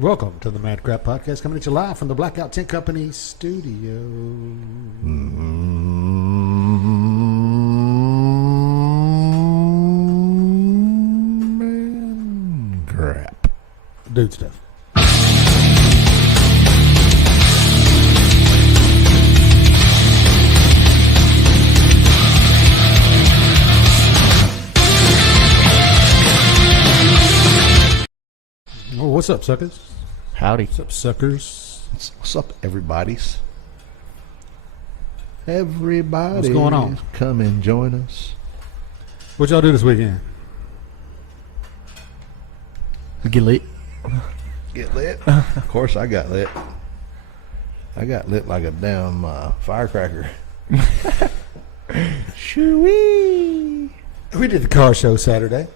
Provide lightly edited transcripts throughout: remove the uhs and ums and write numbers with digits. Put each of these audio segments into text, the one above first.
Welcome to the Mad Crap Podcast, coming at you live from the Blackout Tent Company studio. Man, crap. Dude stuff. Oh, what's up, suckers? Howdy. What's up, suckers? What's up, everybody's? Everybody. What's going on? Come and join us. What y'all do this weekend? Get lit. Get lit? Of course I got lit. I got lit like a damn firecracker. Shoo-wee. We did the car show Saturday.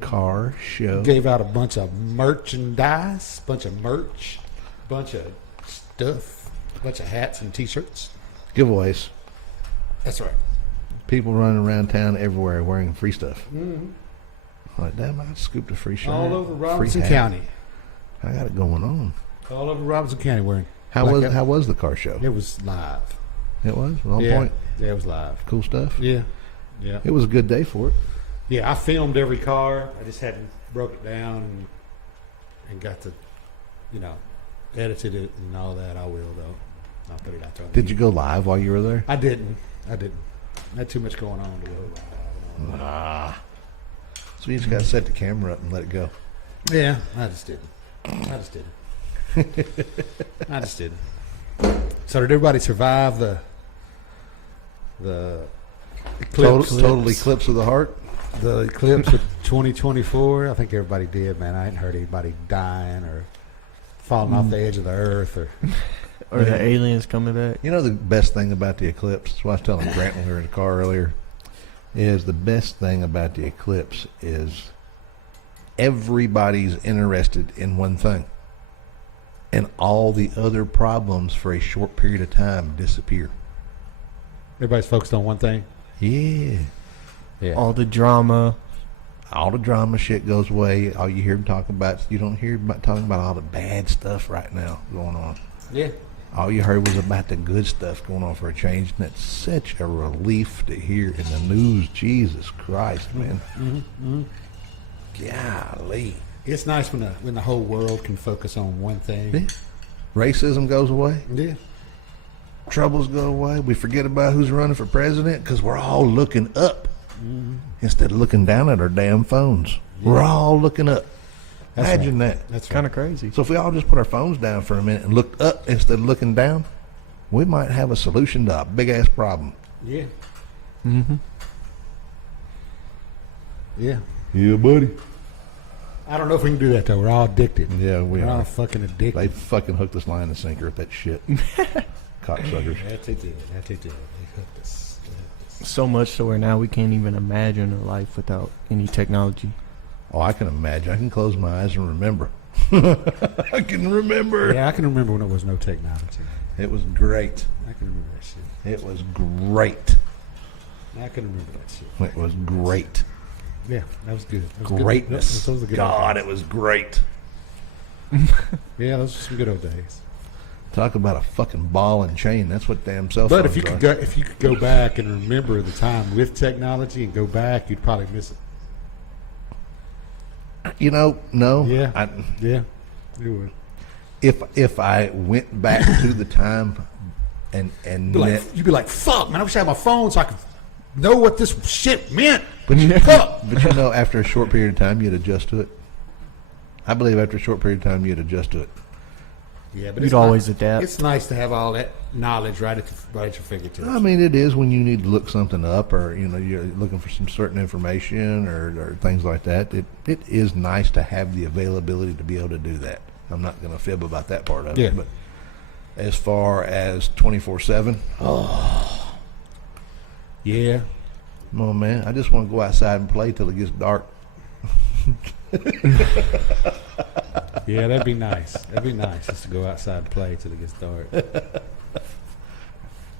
Car show. Gave out a bunch of merchandise, bunch of merch, bunch of stuff, bunch of hats and t-shirts. Giveaways. That's right. People running around town everywhere wearing free stuff. Mm-hmm. Like, damn, I scooped a free shirt. All over Robinson free County. I got it going on. All over Robinson County wearing. How was the car show? It was live. It was? On Yeah. point? Yeah, it was live. Cool stuff? Yeah. Yeah. It was a good day for it. Yeah, I filmed every car. I just hadn't broke it down and got to, edited it and all that. I will, though. I'll put it out there. Did you go live while you were there? I didn't. I had too much going on to go live. Ah. So you just got to set the camera up and let it go. Yeah, I just didn't. I just didn't. So did everybody survive the eclipse? Total eclipse of the heart? The eclipse of 2024? I think everybody did, man. I ain't heard anybody dying or falling off the edge of the earth or the aliens coming back. You know the best thing about the eclipse, that's what I was telling Grant when we were in the car earlier, is the best thing about the eclipse is everybody's interested in one thing. And all the other problems for a short period of time disappear. Everybody's focused on one thing. Yeah. Yeah. All the drama. All the drama shit goes away. All you hear them talk about, you don't hear about talking about all the bad stuff right now going on. Yeah. All you heard was about the good stuff going on for a change, and that's such a relief to hear in the news. Jesus Christ, man. Mm-hmm. Golly. It's nice when the whole world can focus on one thing. Yeah. Racism goes away. Yeah. Troubles go away. We forget about who's running for president because we're all looking up instead of looking down at our damn phones. Yeah. We're all looking up. That's Imagine right. that. That's kind of crazy. So if we all just put our phones down for a minute and looked up instead of looking down, we might have a solution to a big-ass problem. Yeah. Mm-hmm. Yeah. Yeah, buddy. I don't know if we can do that, though. We're all addicted. Yeah, we're all are. fucking addicted. They fucking hooked us line and sinker with that shit. Cocksuckers. That's it. They hooked us. So much so where now we can't even imagine a life without any technology. Oh, I can imagine. I can close my eyes and remember. I can remember. Yeah, I can remember when there was no technology. It was great. I can remember that shit. It was great. I can remember that shit. It was great. Yeah, that was good. That was Greatness. Good. Those were good God, old it was great. days. Yeah, those were some good old days. Talk about a fucking ball and chain. That's what damn cell phones But if you could go back and remember the time with technology and go back, you'd probably miss it. No. Yeah. Yeah, you would. If I went back to the time and You'd be like, fuck, man, I wish I had my phone so I could know what this shit meant. but Fuck. after a short period of time, you'd adjust to it. I believe after a short period of time, you'd adjust to it. Yeah, but You'd always adapt. It's nice to have all that knowledge right at your fingertips. I mean, it is when you need to look something up, or you're looking for some certain information or things like that. It is nice to have the availability to be able to do that. I'm not going to fib about that part of it, but as far as 24/7, yeah. Oh man, I just want to go outside and play till it gets dark. Yeah, that'd be nice. That'd be nice just to go outside and play till it gets dark.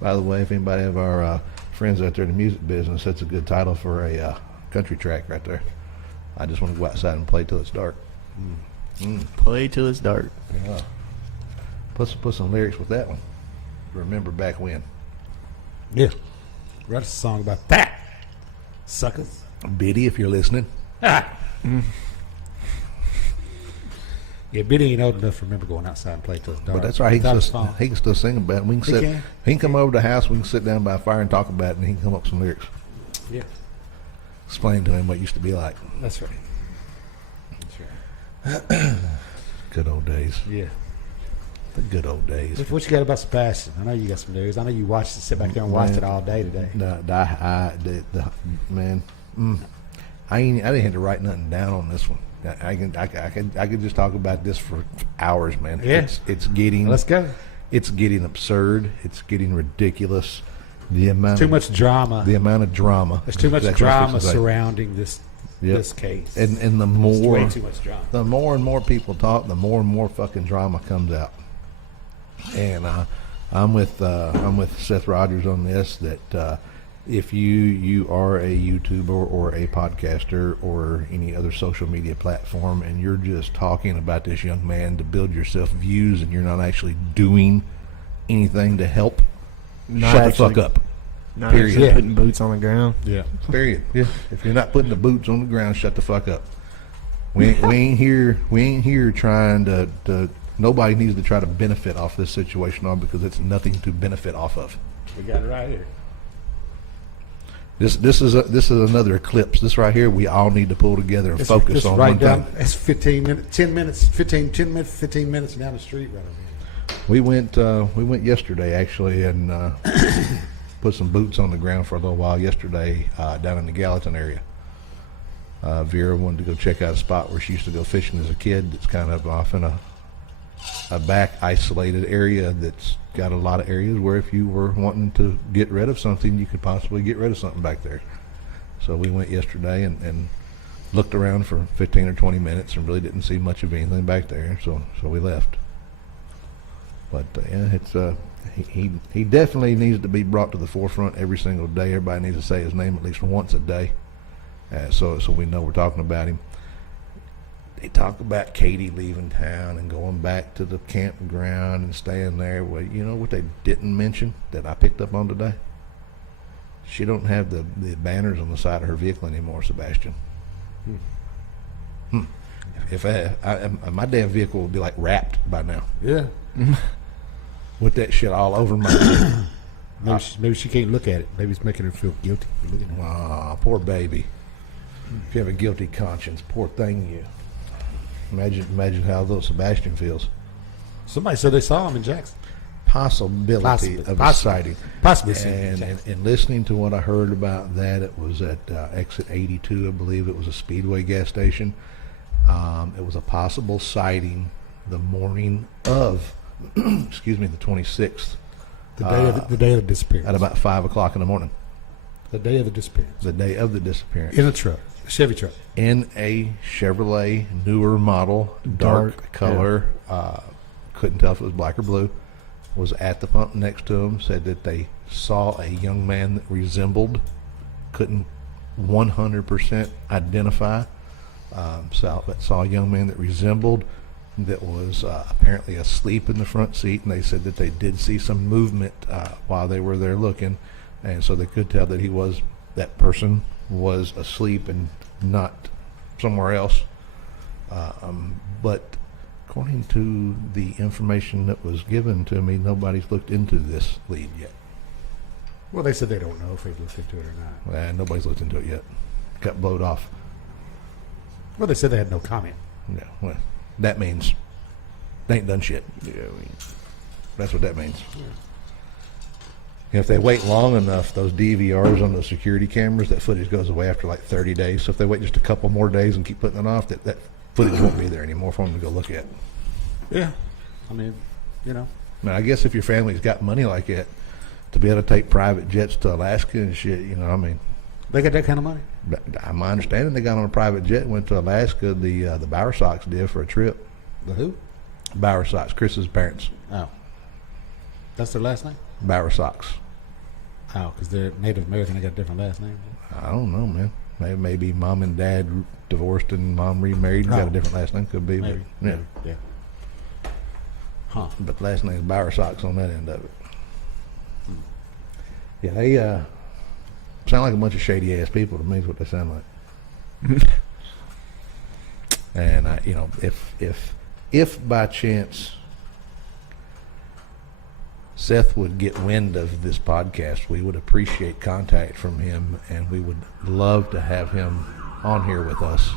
By the way, if anybody of our friends out there in the music business, that's a good title for a country track right there. I just want to go outside and play till it's dark. Play till it's dark. Yeah. Put some lyrics with that one. Remember back when. Yeah. Write a song about that, suckers. Biddy, if you're listening. Ah. Yeah, Biddy ain't old enough to remember going outside and play till it's dark. But that's right. He can still sing about it. We can he can come over to the house. We can sit down by a fire and talk about it, and he can come up with some lyrics. Yeah. Explain to him what it used to be like. That's right. That's right. Good old days. Yeah. The good old days. What you got about Sebastian? I know you got some news. I know you watched it, sit back there and watched it all day today. Man, I didn't have to write nothing down on this one. I could just talk about this for hours, man. Yeah. It's getting. Let's go. It's getting absurd. It's getting ridiculous. The amount too much drama. The amount of drama. There's too much drama surrounding this case. And the more way too much drama. The more and more people talk, the more and more fucking drama comes out. And I'm with Seth Rogers on this. That if you are a YouTuber or a podcaster or any other social media platform, and you're just talking about this young man to build yourself views, and you're not actually doing anything to help, shut the fuck up. Not Period. actually putting boots on the ground. Yeah. Period. Yeah. If you're not putting the boots on the ground, shut the fuck up. We ain't here trying to. Nobody needs to try to benefit off this situation on, because it's nothing to benefit off of. We got it right here. This is another eclipse. This right here, we all need to pull together and focus on one thing. It's 15 minutes down the street right over here. We went yesterday actually, and put some boots on the ground for a little while yesterday down in the Gallatin area. Vera wanted to go check out a spot where she used to go fishing as a kid. It's kind of off in a back isolated area that's got a lot of areas where if you were wanting to get rid of something, you could possibly get rid of something back there. So we went yesterday and looked around for 15 or 20 minutes and really didn't see much of anything back there. So we left. But yeah, it's he definitely needs to be brought to the forefront every single day. Everybody needs to say his name at least once a day, so we know we're talking about him. They talk about Katie leaving town and going back to the campground and staying there. Well, you know what they didn't mention that I picked up on today? She don't have the banners on the side of her vehicle anymore, Sebastian. If my damn vehicle would be like wrapped by now. Yeah. With that shit all over my maybe she can't look at it. Maybe it's making her feel guilty for looking at it. Aw, poor baby. If you have a guilty conscience, poor thing you. Imagine how little Sebastian feels. Somebody said they saw him in Jackson. Possibility of a sighting. Possibly. And listening to what I heard about that, it was at exit 82, I believe. It was a Speedway gas station. It was a possible sighting the morning of, excuse me, the 26th. The day of the disappearance. At about 5 o'clock in the morning. The day of the disappearance. The day of the disappearance. In a truck. A Chevy truck. In a Chevrolet newer model, dark color. Yeah. Couldn't tell if it was black or blue. Was at the pump next to him. Said that they saw a young man that resembled. Couldn't 100% identify. Saw a young man that resembled. That was apparently asleep in the front seat. And they said that they did see some movement while they were there looking. And so they could tell that that person was asleep and not somewhere else. But according to the information that was given to me, nobody's looked into this lead yet. Well, they said they don't know if they've looked into it or not. Nobody's looked into it yet. Got blowed off. Well, they said they had no comment. Yeah, well, that means they ain't done shit. Yeah, that's what that means. Yeah. If they wait long enough, those DVRs on those security cameras, that footage goes away after like 30 days. So if they wait just a couple more days and keep putting it off, that footage won't be there anymore for them to go look at. Yeah. I mean, Now, I guess if your family's got money like that, to be able to take private jets to Alaska and shit, They got that kind of money? My understanding, they got on a private jet and went to Alaska. The Bauer Sox did for a trip. The who? Bauer Sox, Chris's parents. Oh. That's their last name? Bauer Sox. Oh, because they're Native American, they got a different last name? I don't know, man. Maybe mom and dad divorced and mom remarried and got a different last name. Could be. Maybe. But, Yeah. Huh. But the last name's Bower Socks on that end of it. Yeah, they sound like a bunch of shady ass people to me. Is what they sound like. And if by chance Seth would get wind of this podcast, we would appreciate contact from him, and we would love to have him on here with us.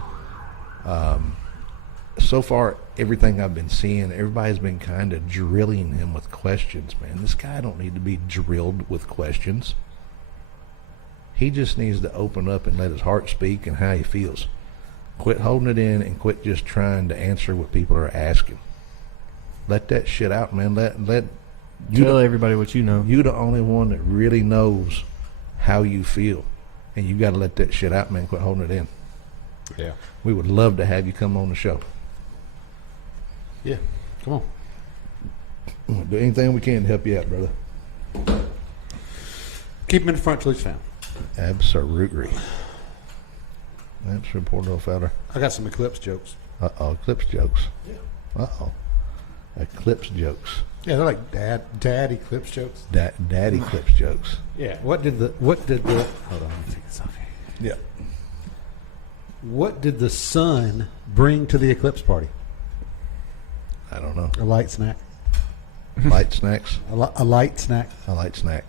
So far, everything I've been seeing, everybody's been kind of drilling him with questions, man. This guy don't need to be drilled with questions. He just needs to open up and let his heart speak and how he feels. Quit holding it in and quit just trying to answer what people are asking. Let that shit out, man. Tell everybody what you know. You're the only one that really knows how you feel. And you got to let that shit out, man. Quit holding it in. Yeah. We would love to have you come on the show. Yeah. Come on. We'll do anything we can to help you out, brother. Keep him in the front till he's found. Absolutely. That's a poor little fella. I got some eclipse jokes. Uh-oh, eclipse jokes. Yeah. Uh-oh. Eclipse jokes. Yeah, they're like dad eclipse jokes. Dad eclipse jokes. Yeah. What did the hold on, let me take this off here. Yeah. What did the sun bring to the eclipse party? I don't know. A light snack. Light snacks? A light snack. A light snack.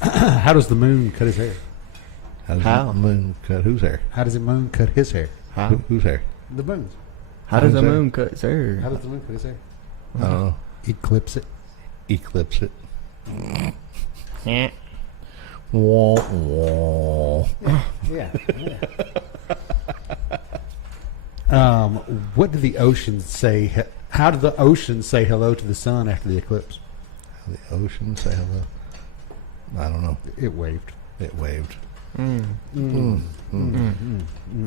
How does the moon cut his hair? How? The moon cut whose hair? How does the moon cut his hair? How? Whose hair? The moon's. How does the Moon's hair? moon cut his hair? How does the moon cut his hair? I don't know. Eclipse it. Eclipse it. Yeah. Wah, wah. Yeah. What did the ocean say? How did the ocean say hello to the sun after the eclipse? The ocean say hello. I don't know. It waved. It waved. Mm.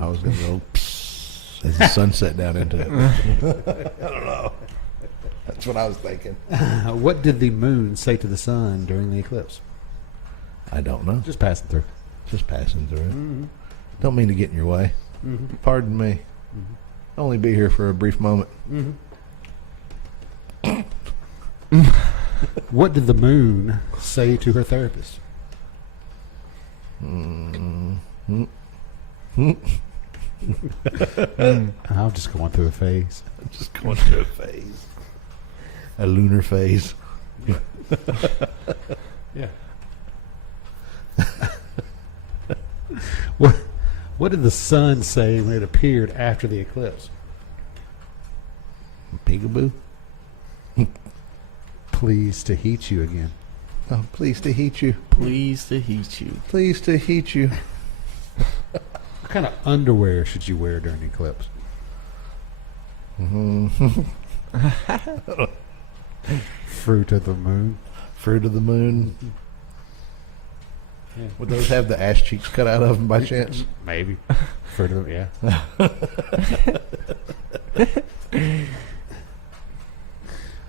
I was going to go psst as the sun set down into it. I don't know. That's what I was thinking. What did the moon say to the sun during the eclipse? I don't know. Just passing through. Just passing through. Mm-hmm. Don't mean to get in your way. Mm-hmm. Pardon me. Mm-hmm. Only be here for a brief moment. Mm-hmm. What did the moon say to her therapist? Mm-hmm. I'm just going through a phase. Just going through a phase. A lunar phase. Yeah. What did the sun say when it appeared after the eclipse? Peekaboo. Pleased to heat you again. Oh, pleased to heat you. Pleased to heat you. Pleased to heat you. What kind of underwear should you wear during the eclipse? Mm-hmm. Fruit of the moon. Fruit of the moon. Yeah. Would those have the ass cheeks cut out of them by chance? Maybe. Fruit of the yeah.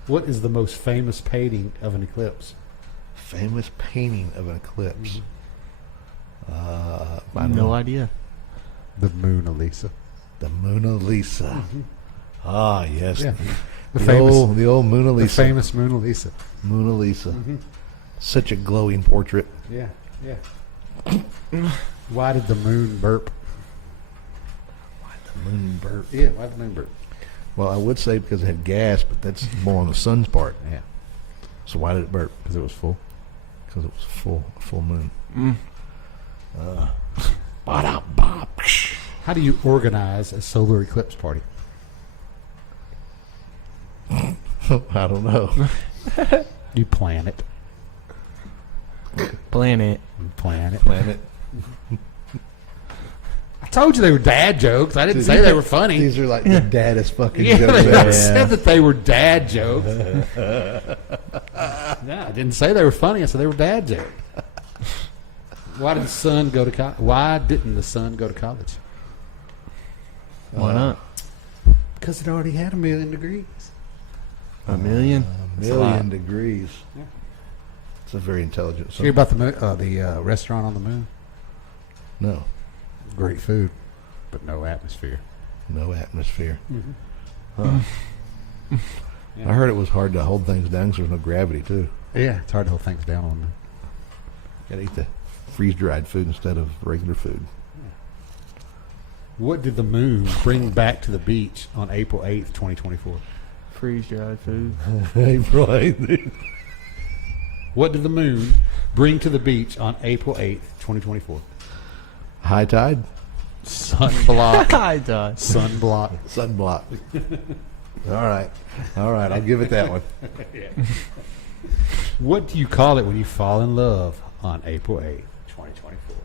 What is the most famous painting of an eclipse? Famous painting of an eclipse. I have no idea. The Mona Lisa. The Mona Lisa. Ah, yes. Yeah. The old Mona Lisa. The famous Mona Lisa. Mona Lisa. Such a glowing portrait. Yeah, yeah. Why did the moon burp? Why the moon burp? Yeah, why did the moon burp? Well, I would say because it had gas, but that's more on the sun's part. Yeah. So why did it burp? Because it was full. Because it was full moon. How do you organize a solar eclipse party? I don't know. You plan it. Planet. You plan it. Planet. I told you they were dad jokes. I didn't say they were funny. These are like the daddest fucking Yeah, jokes. I said that they were dad jokes. No, I didn't say they were funny. I said they were dad jokes. Why did the son go to college? Why didn't the son go to college? Why not? Because it already had 1,000,000 degrees. A million? A million degrees. Yeah. It's a very intelligent Did you hear son. about the restaurant on the moon? No. Great food, but no atmosphere. No atmosphere. Mm-hmm. Huh. I heard it was hard to hold things down because there's no gravity, too. Yeah, it's hard to hold things down on them. Got to eat the freeze-dried food instead of regular food. What did the moon bring back to the beach on April 8th, 2024? Freeze-dried food. April 8th. What did the moon bring to the beach on April 8th, 2024? High tide? Sunblock. I died. Sunblock. Sunblock. All right. I'll give it that one. Yeah. What do you call it when you fall in love on April 8th, 2024?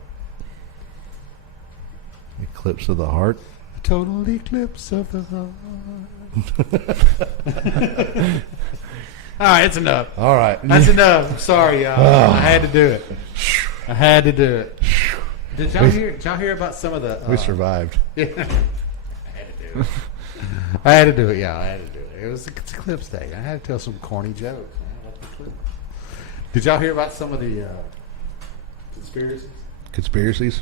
Eclipse of the heart. A total eclipse of the heart. All right, it's enough. All right. That's enough. I'm sorry, y'all. I had to do it. I had to do it. Did y'all hear about some of the... We survived. Yeah. I had to do it. I had to do it, yeah. I had to do it. It's Eclipse Day. I had to tell some corny jokes. Man. Did y'all hear about some of the conspiracies? Conspiracies?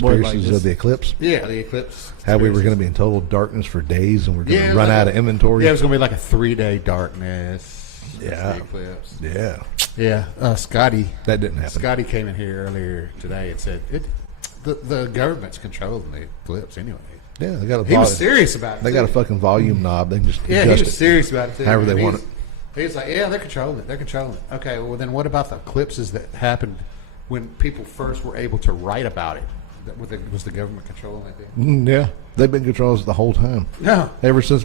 What, like Conspiracies this? of the eclipse? Yeah, the eclipse. How we were going to be in total darkness for days and we're going to run out of inventory? Yeah, it was going to be like a 3-day darkness. Yeah. The eclipse. Yeah. Yeah. Scotty. That didn't happen. Scotty came in here earlier today and said the government's controlling the eclipse anyway. Yeah, they got a He was serious about it. They got a fucking volume knob. They can just Yeah, he adjust was it serious about it too. however they want it. He was like, yeah, they're controlling it. They're controlling it. Okay, well then what about the eclipses that happened when people first were able to write about it? Was the government controlling that thing? Yeah, they've been controlling us the whole time. No. Ever since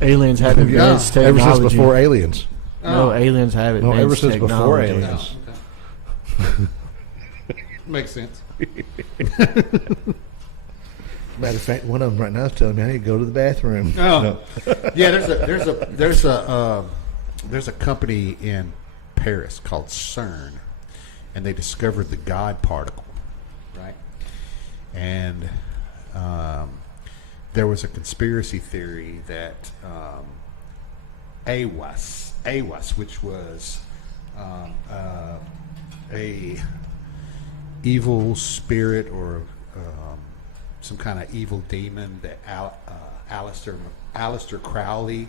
Aliens have advanced ever technology. since before aliens. No, aliens have advanced ever since technology. before aliens. No, okay. Makes sense. Matter of fact, one of them right now is telling me I need to go to the bathroom. Oh, No. yeah. There's a company in Paris called CERN, and they discovered the God particle, right? And there was a conspiracy theory that AWAS, which was a evil spirit or some kind of evil demon that Aleister Crowley,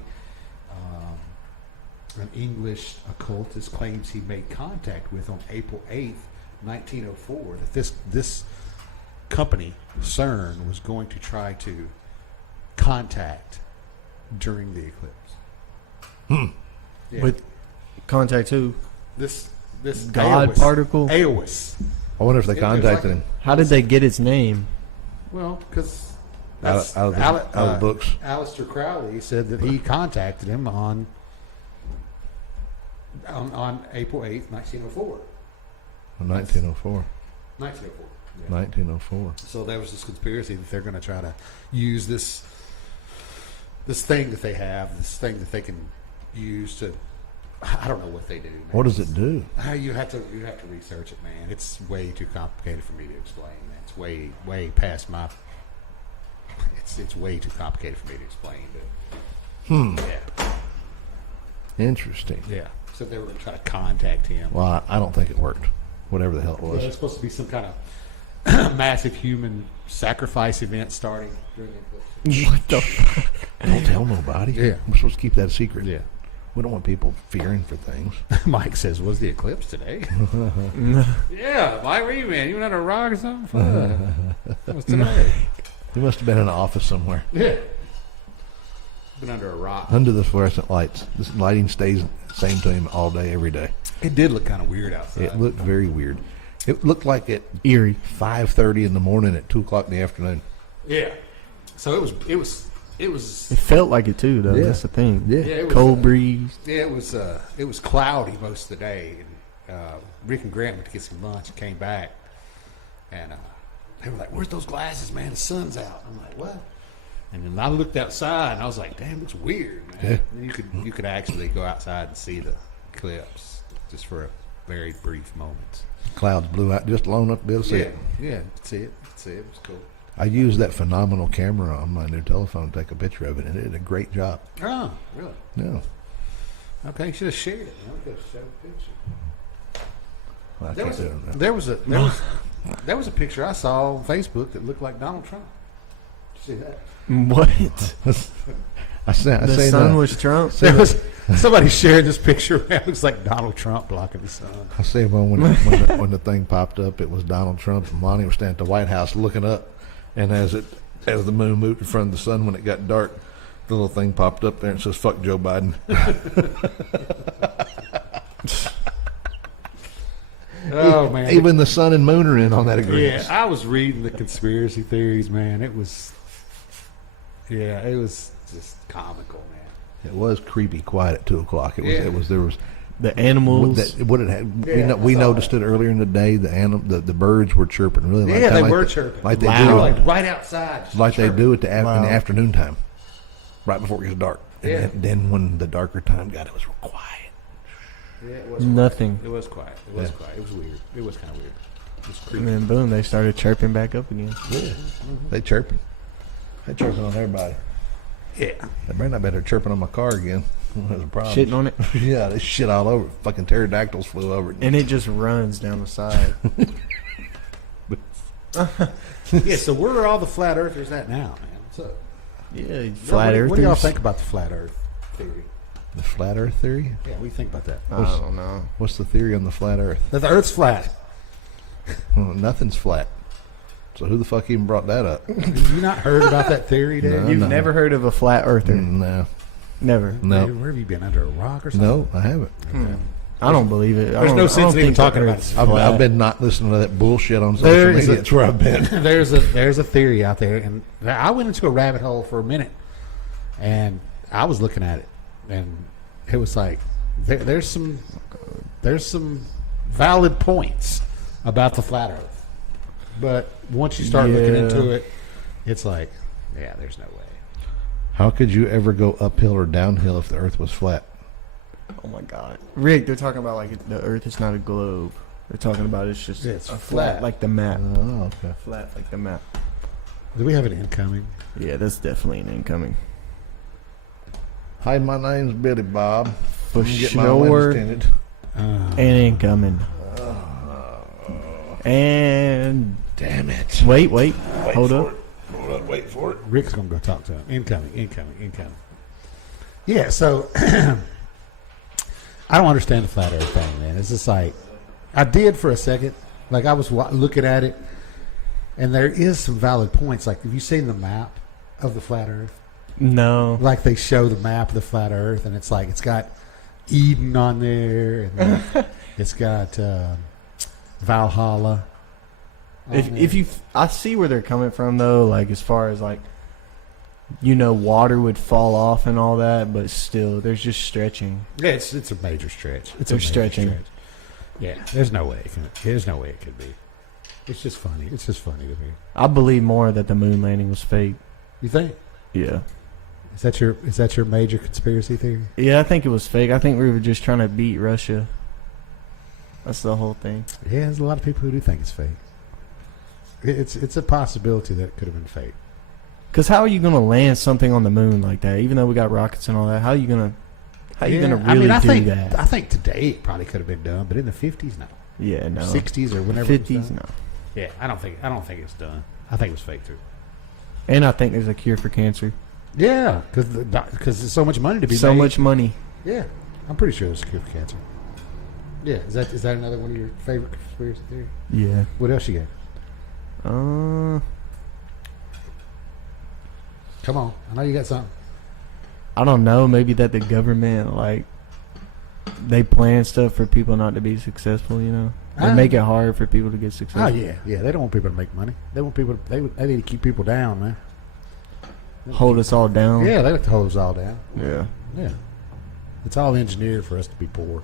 an English occultist, claims he made contact with on April 8th, 1904. That this company, CERN, was going to try to contact during the eclipse. Yeah. With contact who? This God AOS. particle? AOS. I wonder if they It was contacted like him How did they get its name? Well, because out of the books. Aleister Crowley said that he contacted him on April 8th, 1904. 1904. 1904. Yeah. 1904. So there was this conspiracy that they're going to try to use this thing that they have, this thing that they can use to. I don't know what they do. Man. What does it do? You have to research it, man. It's way too complicated for me to explain. Man. It's way past my. It's way too complicated for me to explain. But yeah. Interesting. Yeah. So they were going to try to contact him. Well, I don't think it worked. Whatever the hell it was. There's supposed to be some kind of massive human sacrifice event starting during the eclipse. What the fuck? Don't tell nobody. Yeah. We're supposed to keep that a secret. Yeah. We don't want people fearing for things. Mike says, "Was the eclipse today?" Yeah, Mike, were you, man? You went under a rock or something? It was today. He must have been in an office somewhere. Yeah. Been under a rock. Under the fluorescent lights. This lighting stays the same to him all day, every day. It did look kind of weird outside. It looked very weird. It looked like at Eerie. 5:30 in the morning at 2 o'clock in the afternoon. Yeah. So it was. It felt like it too, though. Yeah. That's the thing. Yeah. Yeah, it was, Cold breeze. Yeah, it was cloudy most of the day. And Rick and Grant went to get some lunch and came back, and they were like, "Where's those glasses, man? The sun's out." I'm like, "What?" And then I looked outside and I was like, "Damn, it's weird, man." Yeah. And you could actually go outside and see the eclipse just for a very brief moment. Clouds blew out just long enough to be able to see it. Yeah, see it. It was cool. I used that phenomenal camera on my new telephone to take a picture of it, and it did a great job. Oh, really? No. Okay, you should have shared it. Man. We could have showed a picture. Well, I There can't was, do it now. there was a picture I saw on Facebook that looked like Donald Trump. Did you see that? What? I The seen sun was Trump. There was somebody shared this picture around. It looks like Donald Trump blocking the sun. I see one when the thing popped up. It was Donald Trump, and Lonnie was standing at the White House looking up, and as the moon moved in front of the sun, when it got dark, the little thing popped up there and says "Fuck Joe Biden." Oh man! Even the sun and moon are in on that agreement. Yeah, I was reading the conspiracy theories, man. It was just comical, man. It was creepy quiet at 2:00. There was The animals. what it had. Yeah, we I saw noticed it earlier in the day. The birds were chirping really loud. Yeah, they Kinda were like chirping. like they Loud. do Like right outside. just like they chirping. do at in the Wow. afternoon time, right before it gets dark. And Yeah. then when the darker time got, it was real quiet. Yeah, it was Nothing. Quiet. It was quiet. It was Yeah. quiet. It was weird. It was kind of weird. It was And creepy. then boom, they started chirping back up again. Yeah, they chirping. They chirping on everybody. Yeah. They better not better chirping on my car again. There's a problem. Shitting on it. Yeah, they shit all over. Fucking pterodactyls flew over it. And it just runs down the side. Yeah. So where are all the flat earthers at now, man? What's up? Yeah, flat earthers. What do y'all think about the flat Earth theory? The flat Earth theory. Yeah, what do you think about that? I don't know. What's the theory on the flat Earth? That the Earth's flat. Well, nothing's flat. So who the fuck even brought that up? Have you not heard about that theory, Dave? No. You've never heard of a flat earther? No, Never. no, Where have you been, under a rock or something? no. I haven't. I don't believe it. There's no sense in even talking about it. I've been not listening to that bullshit on social There is media. a- That's where I've been. There's a theory out there, and I went into a rabbit hole for a minute, and I was looking at it, and it was like there's some valid points about the flat Earth, but once you start looking Yeah. into it, it's like, yeah, there's no way. How could you ever go uphill or downhill if the Earth was flat? Oh my God, Rick! They're talking about like the Earth is not a globe. They're talking about it's just It's a flat. like the map. Oh, okay. Flat like the map. Do we have an incoming? Yeah, that's definitely an incoming. Hi, my name's Billy Bob. For I'm getting my sure. windows tinted. And incoming. And Damn it. wait, hold for up. it. Hold on, wait for it. Rick's gonna go talk to him. Incoming. Yeah, so I don't understand the flat Earth thing, man. It's just like I did for a second. Like I was looking at it, and there is some valid points. Like, have you seen the map of the flat Earth? No. Like they show the map of the flat Earth, and it's like it's got Eden on there, and then it's got Valhalla. on there. If you, I see where they're coming from though. Like as far as like, water would fall off and all that, but still, there's just stretching. Yeah, it's a major stretch. It's They're a major stretching. stretch. Yeah, there's no way. There's no way it could be. It's just funny. It's just funny to me. I believe more that the moon landing was fake. You think? Yeah. Is that your major conspiracy theory? Yeah, I think it was fake. I think we were just trying to beat Russia. That's the whole thing. Yeah, there's a lot of people who do think it's fake. It's a possibility that it could have been fake. Because how are you going to land something on the moon like that? Even though we got rockets and all that, how are you going to really I do think, that? I think today it probably could have been done, but in the 50s, no. Yeah, no. 60s or whenever. it was 50s, done. no. Yeah, I don't think it's done. I think it was fake too. And I think there's a cure for cancer. Yeah, because there's so much money to be So made. much money. Yeah, I'm pretty sure there's a cure for cancer. Yeah, is that another one of your favorite conspiracy theories? Yeah. What else you got? Come on, I know you got something. I don't know. Maybe that the government, like, they plan stuff for people not to be successful, They make it hard for people to get successful. Oh yeah. They don't want people to make money. They want people. They need to keep people down, man. Hold us all down. Yeah, they like to hold us all down. Yeah. Yeah, it's all engineered for us to be poor.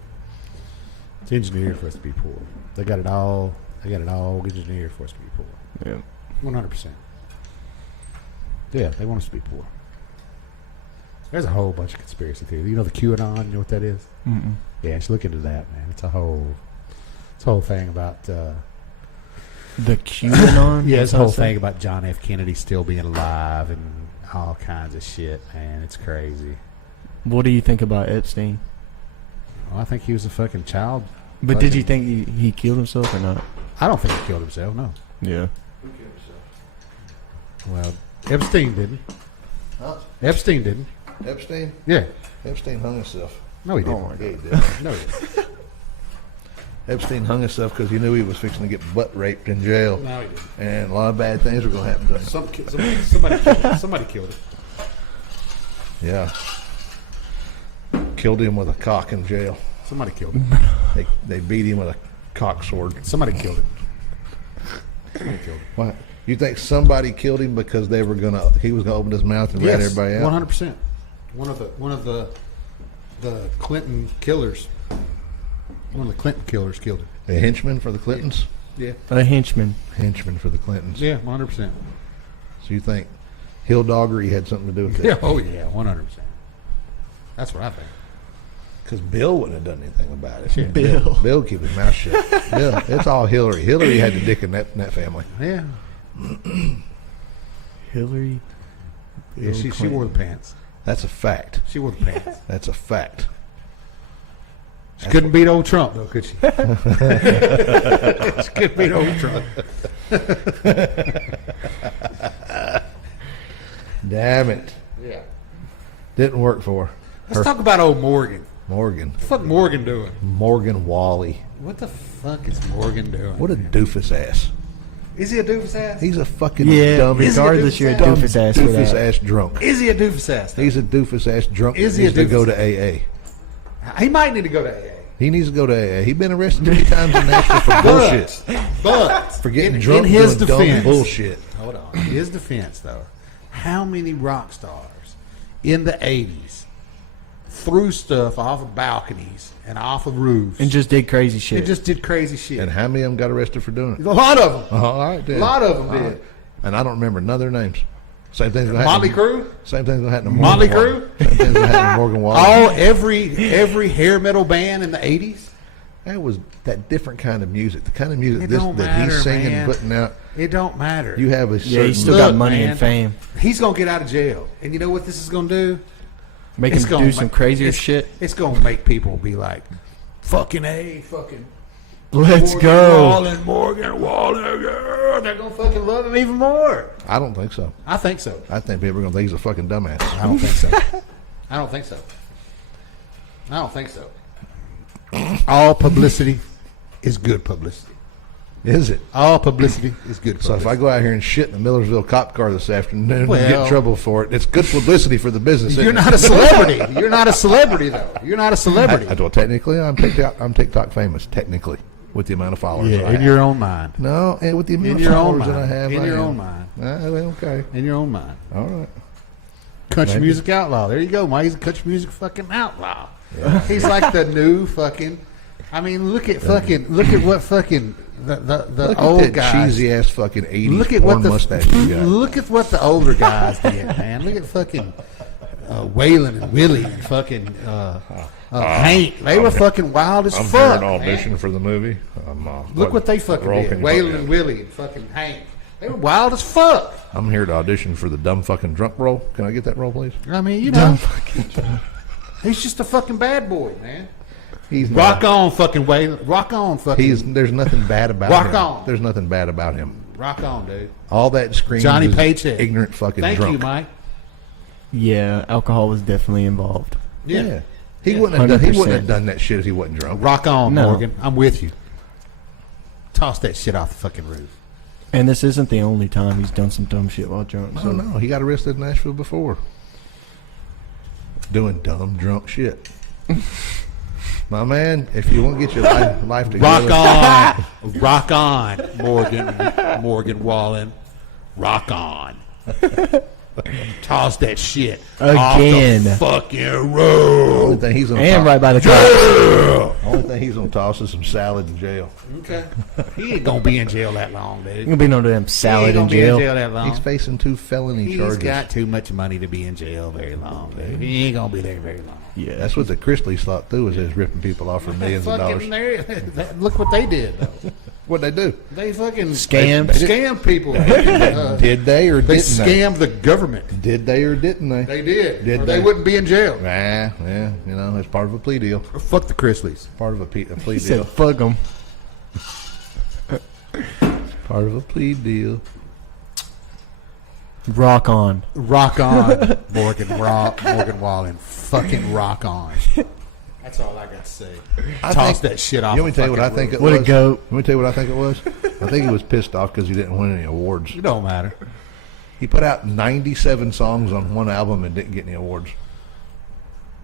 It's engineered for us to be poor. They got it all engineered for us to be poor. Yeah. 100%. Yeah, they want us to be poor. There's a whole bunch of conspiracy theories. You know the QAnon? You know what that is? Mm-mm. Yeah, just look into that, man. It's a whole thing about. The QAnon? Yeah, it's a whole That's what I thing about John F. Kennedy still being alive and all kinds of shit, man. It's crazy. said. What do you think about Epstein? Well, I think he was a fucking child But did you think he killed himself or not? I don't think he killed himself. No. Yeah. Well, Epstein didn't. Huh? Epstein didn't. Epstein? Yeah. Epstein hung himself. No, he didn't. Oh my Yeah, he did. No, he didn't. Epstein hung himself because he knew he was fixing to get butt raped in jail. No, he didn't. And a lot of bad things were going to happen to him. Somebody killed him. Somebody killed him. Yeah. Killed him with a cock in jail. Somebody killed him. They beat him with a cock sword. Somebody killed him. Somebody killed him. Why? You think somebody killed him because he was gonna open his mouth and rat everybody out? 100%. One of the Clinton killers. One of the Clinton killers killed him. A henchman for the Clintons? Yeah. A henchman. Henchman for the Clintons. Yeah, 100%. So you think Hill Doggery had something to do with that? Yeah. Oh yeah, 100%. That's what I think. Because Bill wouldn't have done anything about it. Yeah. Bill keep his mouth shut. Bill, it's all Hillary. Hillary had the dick in that family. Yeah. Hillary. Yeah, she wore the pants. That's a fact. She wore the pants. That's a fact. She couldn't beat old Trump, though, could she? She couldn't beat old Trump. Damn it. Yeah. Didn't work for her. Let's talk about old Morgan. Morgan. What the fuck Morgan doing? Morgan Wallen. What the fuck is Morgan doing? What a doofus ass. Is he a doofus ass? He's a fucking Yeah, dumb, regardless, you're a dumb doofus ass for doofus that. ass drunk. Is he a doofus ass? Though? He's a doofus ass drunk. Is that he a needs to go doofus? to AA. He might need to go to AA. He needs to go to AA. He's been arrested too many times in Nashville for bullshit. But For getting in drunk his doing dumb defense, bullshit. Hold on. In his defense, though, how many rock stars in the 80s threw stuff off of balconies and off of roofs And just did crazy shit. and just did crazy shit? And how many of them got arrested for doing it? A lot of them. Oh, all right, then. A lot of them All did. right. And I don't remember none of their names. Same thing's gonna Motley happen. Crue? Same thing's gonna happen to Motley Morgan Wallen. Crue? Same thing's gonna happen to Morgan Wallen. Every hair metal band in the 80s? That was that different kind of music. The kind of music It that don't he's matter, singing man. and putting out. It don't matter. You have a yeah, certain. he's still Look, got money man. and fame. He's going to get out of jail. And you know what this is going to do? Make It's him gonna do some make- crazier it's- shit. It's going to make people be like, fucking A, fucking Let's Morgan go. Wallen, Morgan Wallen. They're going to fucking love him even more. I don't think so. I think so. I think people are gonna think he's a fucking dumbass. I don't think so. I don't think so. I don't think so. All publicity is good publicity. Is it? All publicity is good publicity. So if I go out here and shit in the Millersville cop car this afternoon and get Well- in trouble for it, it's good publicity for the business. You're isn't it? not a celebrity. You're not a celebrity, though. You're not a celebrity. Well, technically, I'm TikTok famous. Technically, with the amount of followers. Yeah, I in have. your own mind. No, and with the amount In of your own followers that I mind. have, In I your am. own mind. Okay. In your own mind. All right. Country Maybe. music outlaw. There you go, Mike. He's a country music fucking outlaw. He's like the new fucking. I mean, look at what fucking the Look old at that guys. cheesy ass fucking 80s Look at porn what mustache you got. look at what the older guys did, man. Look at fucking Waylon and Willie and fucking Hank. They were fucking wild as I'm fuck. here to audition man. for the movie. Look what they fucking role did. can you Waylon put and in? Willie and fucking Hank. They were wild as fuck. I'm here to audition for the dumb fucking drunk role. Can I get that role, please? I mean, you know, he's just a fucking bad boy, man. He's Rock not. on, fucking Waylon. Rock on, fucking. There's nothing bad about Rock him. on. There's nothing bad about him. Rock on, dude. All that screams Johnny is Paycheck. ignorant fucking Thank drunk. you, Mike. Yeah, alcohol was definitely involved. Yeah. He Yeah. wouldn't have done. He wouldn't 100%. have done that shit if he wasn't drunk. Rock on, No. Morgan. I'm with you. Toss that shit off the fucking roof. And this isn't the only time he's done some dumb shit while drunk. I So don't know. He got arrested in Nashville before. Doing dumb drunk shit. My man, if you want to get your life together, Rock on, Morgan Wallen. Rock on. Toss that shit Again. off the fucking the only road. thing he's gonna and toss, right by the car. only thing he's gonna toss is some salad in jail. Okay. He ain't gonna be in jail that long, dude. You gonna be no damn He salad ain't in gonna be in jail. jail that long. He's facing 2 felony He's charges. got too much money to be in jail very long, dude. He ain't gonna be there very long. Yeah, That's what the Chrisleys thought too, was just ripping people off for millions of dollars. Look what they did, though. What'd they do? They fucking Scam people. Did they or They didn't they? scammed the government. Did they or didn't they? They did. Did or they? they wouldn't be in jail. Yeah, it's part of a plea deal. Fuck the Chrisleys. Part of a plea He deal. said, "Fuck them." Part of a plea deal. Rock on. Rock on, Morgan Wallen. Fucking rock on. That's all I got to say. Toss that shit off. You want me to tell you what I think it was? What a goat. Let me tell you what I think it was. I think he was pissed off because he didn't win any awards. It don't matter. He put out 97 songs on one album and didn't get any awards.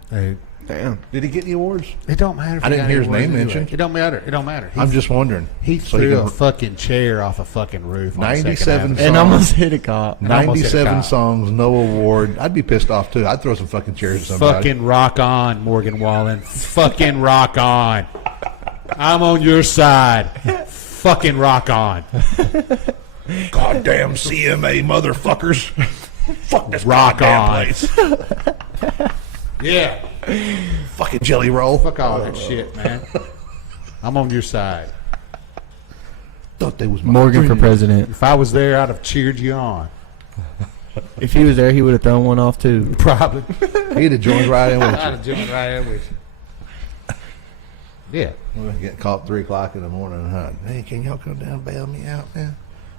Hey, Damn. Did he get any awards? it don't matter. If I he didn't got hear any his name awards mentioned. anyway. It don't matter. It don't matter. I'm just wondering. He So threw he a can- fucking chair off a fucking roof. On 97 2nd Avenue. And almost hit a cop. And almost hit a 97 cop. songs, no award. I'd be pissed off too. I'd throw some fucking chairs at somebody. Fucking rock on, Morgan Wallen. Fucking rock on. I'm on your side. Fucking rock on. Goddamn CMA motherfuckers. Fuck this Rock goddamn on. place. Yeah. Fucking jelly roll. Fuck all that shit, man. I'm on your side. Thought they was my Morgan for friend. president. If I was there, I'd have cheered you on. If he was there, he would have thrown one off too. Probably. He'd have joined right in with I'd have joined right in with you. Yeah. you. We'll get caught 3 o'clock in the morning. Huh? Hey, can y'all come down and bail me out, man?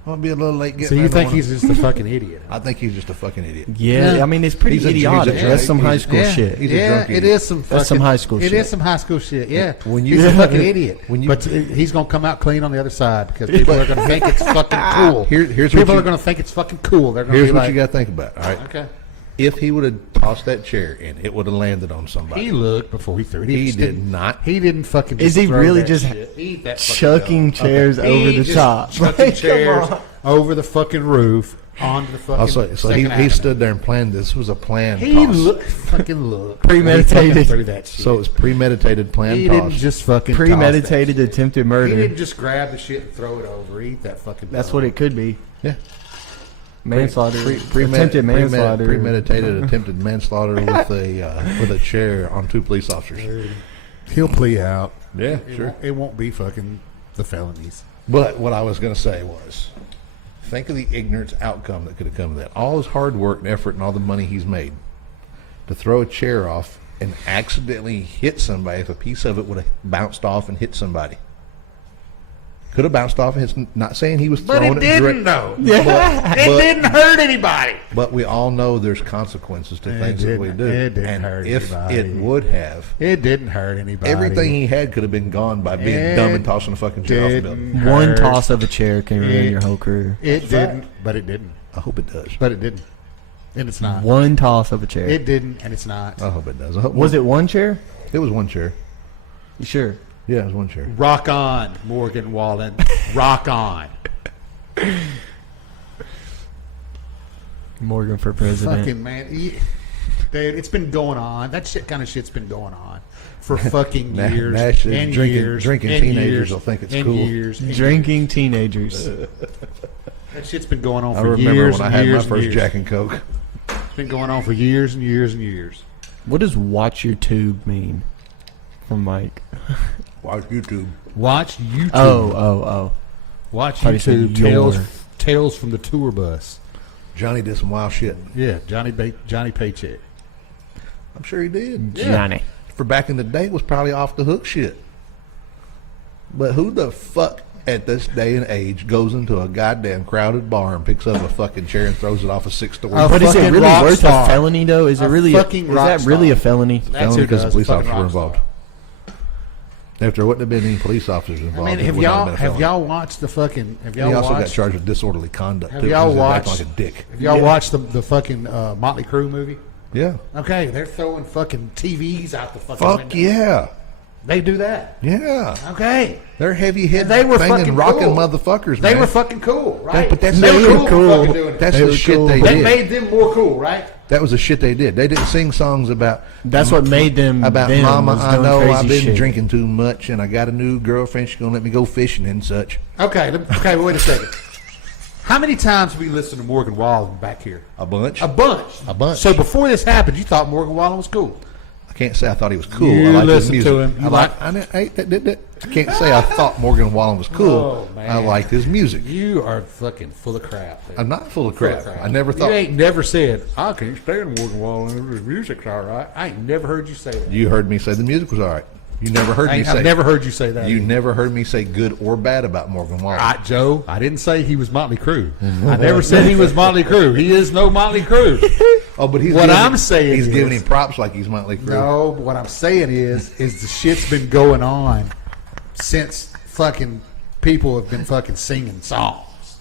I'm going to be a little late getting So you there in the think morning. he's just a fucking idiot? I think he's just a fucking idiot. Yeah, Yeah. I mean, it's pretty He's a- he's a idiotic. drunk. That's some high school yeah, shit. He's a yeah, drunk it idiot. is some. That's some fucking- high school It shit. is some high school shit. Yeah. When you- He's a fucking idiot. when you- but he's gonna come out clean on the other side because people are gonna think it's fucking cool. Here's what people you- are gonna think it's fucking cool. They're gonna Here's be what like, you got to think about. All right. okay. If he would have tossed that chair in, it would have landed on somebody. He looked before he threw it. He just did didn't- not. He didn't fucking. Is just he throw really that just shit. Eat that fucking Chucking dog. chairs He over the just top. Chucking Like, chairs come on. over the fucking roof onto the fucking. Also, so he Second Avenue. stood there and planned this. Was a planned He toss. fucking looked Premeditated. He fucking threw that shit. So it was premeditated planned he toss. didn't just fucking toss that Premeditated shit. attempted He murder. didn't just grab the shit and throw it over. Eat that fucking. That's dog. what it could be. Yeah. Manslaughter. Attempted manslaughter. Premeditated attempted manslaughter with a chair on 2 police officers. He'll plea out. Yeah, It won't be fucking the felonies. But what I was going to say was, think of the ignorance outcome that could have come of that. All his hard work and effort and all the money he's made to throw a chair off and accidentally hit somebody if a piece of it would have bounced off and hit somebody. Could have bounced off. It's not saying he was But throwing it didn't, direct, though. but, It didn't hurt anybody. but we all know there's consequences to It things that we didn't- do. it didn't and hurt if anybody. it would have, It didn't hurt anybody. everything he had could have been gone by being It dumb and tossing a fucking chair off the didn't building. One hurt. toss of a chair can ruin It- your whole career. It didn't, but it didn't. I hope it does. But it didn't. And it's not. One toss of a chair. It didn't, and it's not. I hope it does. I hope Was it one chair? It was one chair. You sure? Yeah, it was one chair. Rock on, Morgan Wallen. Rock on. Morgan for president. Fucking man. Dude, it's been going on. That shit kind of shit's been going on for fucking Nah, years. Nash is and drinking- years. drinking and teenagers years, will think it's and cool. Years, and Drinking teenagers. years. That shit's been going on I for remember years when I and had my years and first years. Jack and Coke. It's been going on for years and years and years. What does watch your tube mean? From Mike. Watch YouTube. Watch YouTube. Oh. Watch Thought he said YouTube. your. Tales from the tour bus. Johnny did some wild shit. Yeah, Johnny Paycheck. I'm sure he did. Johnny. For back in the day, it was probably off the hook shit. But who the fuck at this day and age goes into a goddamn crowded bar and picks up a fucking chair and throws it off a 6 story? Oh, But is it fucking really rock worth star. a felony though? Is it A really? fucking Is rock that really a star. felony? That's Felony who because the does. police Fucking officers were rock star. involved. If there wouldn't have been any police officers I involved, mean, it have would not y'all been a felony. watched the fucking? Have He y'all also got watched? charged with disorderly conduct. Have too, y'all because he was acting watched? like a dick? Have y'all Yeah. watched the fucking Motley Crue movie? Yeah. Okay, they're throwing fucking TVs out the fucking Fuck window. yeah. They do that. Yeah. Okay. They're heavy head And they were banging, fucking rocking cool. motherfuckers, They man. were fucking cool, right? but that's- they they were were cool. cool. For fucking doing it. That's They the were shit cool. they They did. made them more cool, right? That was the shit they did. They didn't sing songs about That's what made them. about them Mama. was I doing know crazy I've been shit. drinking too much, and I got a new girlfriend. She's gonna let me go fishing and such. Okay, okay, wait a second. How many times have we listened to Morgan Wallen back here? A bunch. A bunch. A bunch. So before this happened, you thought Morgan Wallen was cool. I can't say I thought he was cool. You I like his listen music. to him. You I can't say I thought Morgan Wallen was cool. Oh, man. I liked his music. You are fucking full of crap. Dude. I'm not full of crap. I never thought. You ain't never said, I can't stand Morgan Wallen. His music's all right. I ain't never heard you say that. You heard me say the music was all right. You never heard me say. I've never heard you say that. You never heard me say good or bad about Morgan Wallen. Joe, I didn't say he was Motley Crue. I never said he was Motley Crue. He is no Motley Crue. Oh, but he's saying he's giving him props like he's Motley Crue. No, but what I'm saying is the shit's been going on since fucking people have been fucking singing songs.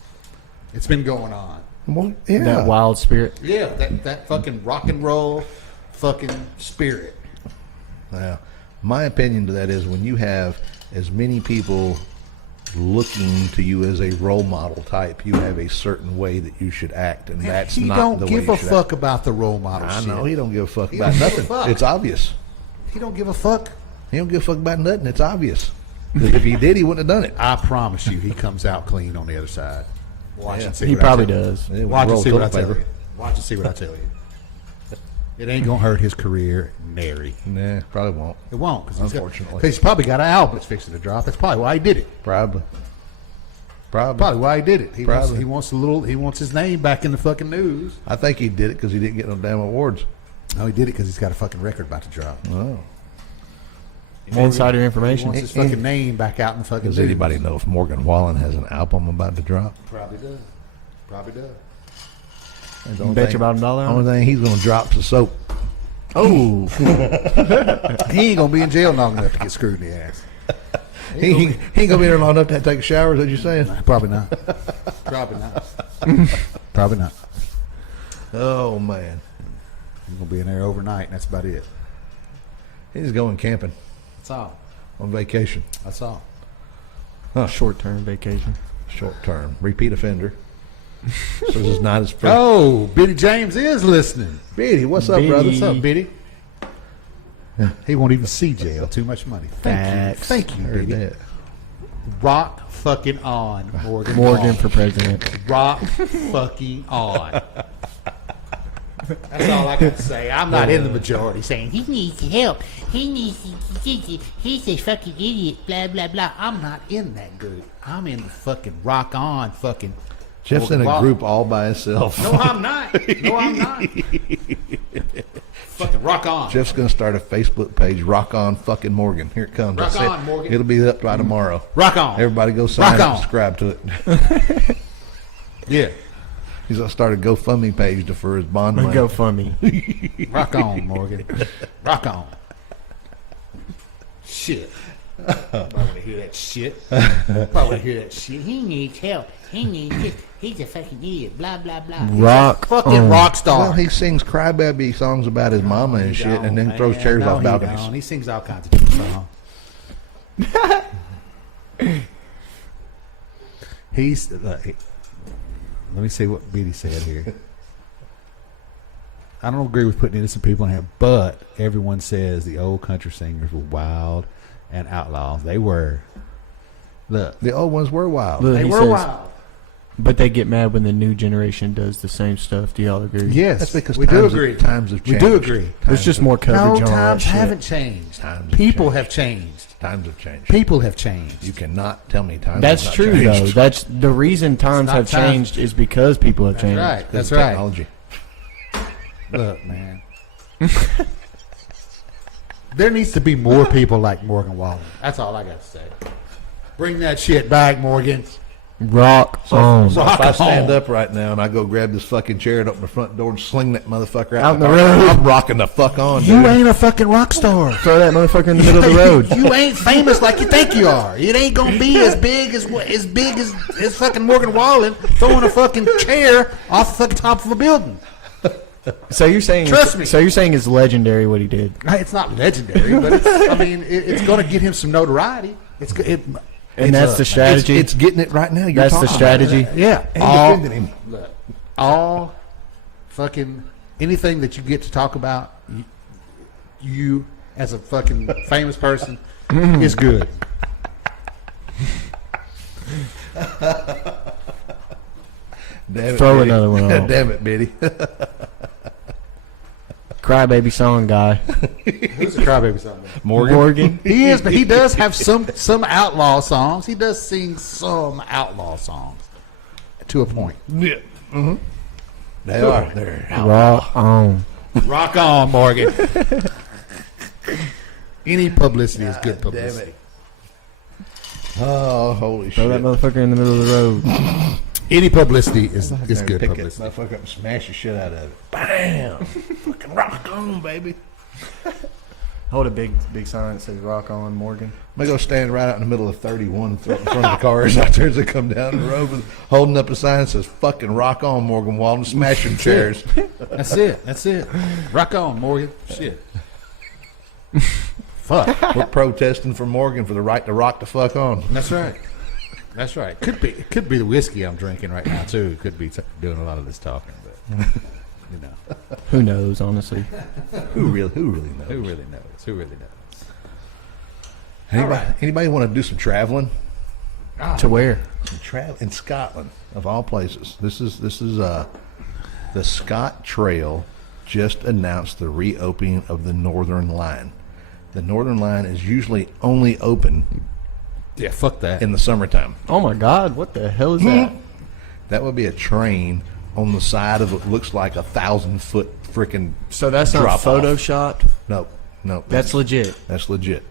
It's been going on. Well, yeah. That wild spirit. Yeah, that fucking rock and roll fucking spirit. Yeah. My opinion to that is when you have as many people looking to you as a role model type, you have a certain way that you should act, and that's not the way you should act. He don't give a fuck about the role model shit. I know he don't give a fuck about nothing. It's obvious. He don't give a fuck. He don't give a fuck about nothing. It's obvious. Because if he did, he wouldn't have done it. I promise you, he comes out clean on the other side. Watch and see. He probably does. Watch and see what I tell you. Watch and see what I tell you. It ain't gonna hurt his career, nary. Nah, probably won't. It won't, Unfortunately. Because he's probably got an album that's fixing to drop. That's probably why he did it. Probably why he did it. He Probably. wants his name back in the fucking news. I think he did it because he didn't get no damn awards. No, he did it because he's got a fucking record about to drop. Oh. Insider He information. wants his fucking name back out in the fucking Does news. anybody know if Morgan Wallen has an album about to drop? Probably does. Probably does. Bet you about $1 on it? Only thing he's going to drop is soap. Oh. He ain't gonna be in jail long enough to get screwed in the ass. He ain't going to be there long enough to take a shower, is that what you're saying? Probably not. Probably not. Probably not. Oh, man. He's gonna be in there overnight, and that's about it. He's going camping That's all. on vacation. That's all. Short-term vacation. Short term. Repeat offender. So this is not his first. Oh, Biddy James is listening. Biddy, what's up, brother? What's up, Biddy? He won't even see jail. Too much money. Thank you, Heard Biddy. that. Rock fucking on, Morgan. Morgan Wallen. for president. Rock fucking on. That's all I got to say. I'm not in the majority saying he needs help. He needs to, he's a fucking idiot, blah, blah, blah. I'm not in that group. I'm in the fucking rock on fucking. Jeff's in a group all by himself. No, I'm not. No, I'm not. Fucking rock on. Jeff's going to start a Facebook page, Rock On Fucking Morgan. Here it comes. Rock on, Morgan. It'll be up by tomorrow. Rock on. Everybody go sign Rock up on. and subscribe to it. Yeah. He's going to start a GoFundMe page for his bond money. GoFundMe. Rock on, Morgan. Rock on. Shit. Probably want to hear that shit. Probably want to hear that shit. He needs help. He needs this. He's a fucking idiot. Blah, blah, blah. Rock Fucking on. rock star. Well, he sings crybaby songs about his mama and shit, and then throws chairs off balconies. He sings all kinds of different songs. He's. Let me see what Biddy said here. I don't agree with putting innocent people in here, but everyone says the old country singers were wild and outlaws. They were. Look, The old ones were wild. Look, they he were says, wild. But they get mad when the new generation does the same stuff. Do y'all agree? Yes, That's because we do times agree. Times have We changed. do agree. There's just more coverage No, on times that shit. haven't changed. Times have People changed. have changed. Times have changed. People have changed. You cannot tell me times That's have not true, changed. though. That's the reason times not have times. changed is because people have changed. Right. Because That's of right. technology. Look, man. There needs to be more people like Morgan Wallen. That's all I got to say. Bring that shit back, Morgan. Rock on. So if I Rock stand on. up right now and I go grab this fucking chair and open the front door and sling that motherfucker Out in the the car, road. I'm rocking the fuck on, You dude. ain't a fucking rock star. Throw that motherfucker in the middle of the road. You ain't famous like you think you are. It ain't gonna be as big as fucking Morgan Wallen throwing a fucking chair off the fucking top of a building. So you're saying? Trust me. So you're saying it's legendary what he did? It's not legendary, but it's gonna get him some notoriety. And that's the strategy. It's getting it right now. You're That's the talking strategy. about it. Yeah. And All, defending him. look, all fucking anything that you get to talk about, you as a fucking famous person, is good. Damn it, Throw Biddy. another one on. Damn it, Biddy. Crybaby song guy. Who's the crybaby song? Morgan. He is, but he does have some outlaw songs. He does sing some outlaw songs to a point. Yeah. Mm-hmm. They are. They're Rock on. Rock on, Morgan. Any publicity is good publicity. Oh, holy Throw shit. that motherfucker in the middle of the road. Any publicity is good Pick publicity. it, motherfucker up and smash the shit out of it. Bam! Fucking rock on, baby. Hold a big sign that says "Rock on, Morgan." I'm going to go stand right out in the middle of 31 and throw it in front of the cars out there as they come down the road, holding up a sign that says "Fucking rock on, Morgan Wallen," smashing chairs. That's it. Rock on, Morgan. Shit. Fuck. We're protesting for Morgan for the right to rock the fuck on. That's right. Could be the whiskey I'm drinking right now too. It could be doing a lot of this talking, but you know, Who knows? Honestly, Who really knows? who really knows? Anybody want to do some traveling? to where? In Scotland, of all places. This is the Scott Trail just announced the reopening of the Northern Line. The Northern Line is usually only open Yeah, fuck that. in the summertime. Oh my God! What the hell is that? That would be a train on the side of what looks like 1,000-foot freaking. So that's not drop-off. photoshopped. No, That's legit. that's legit.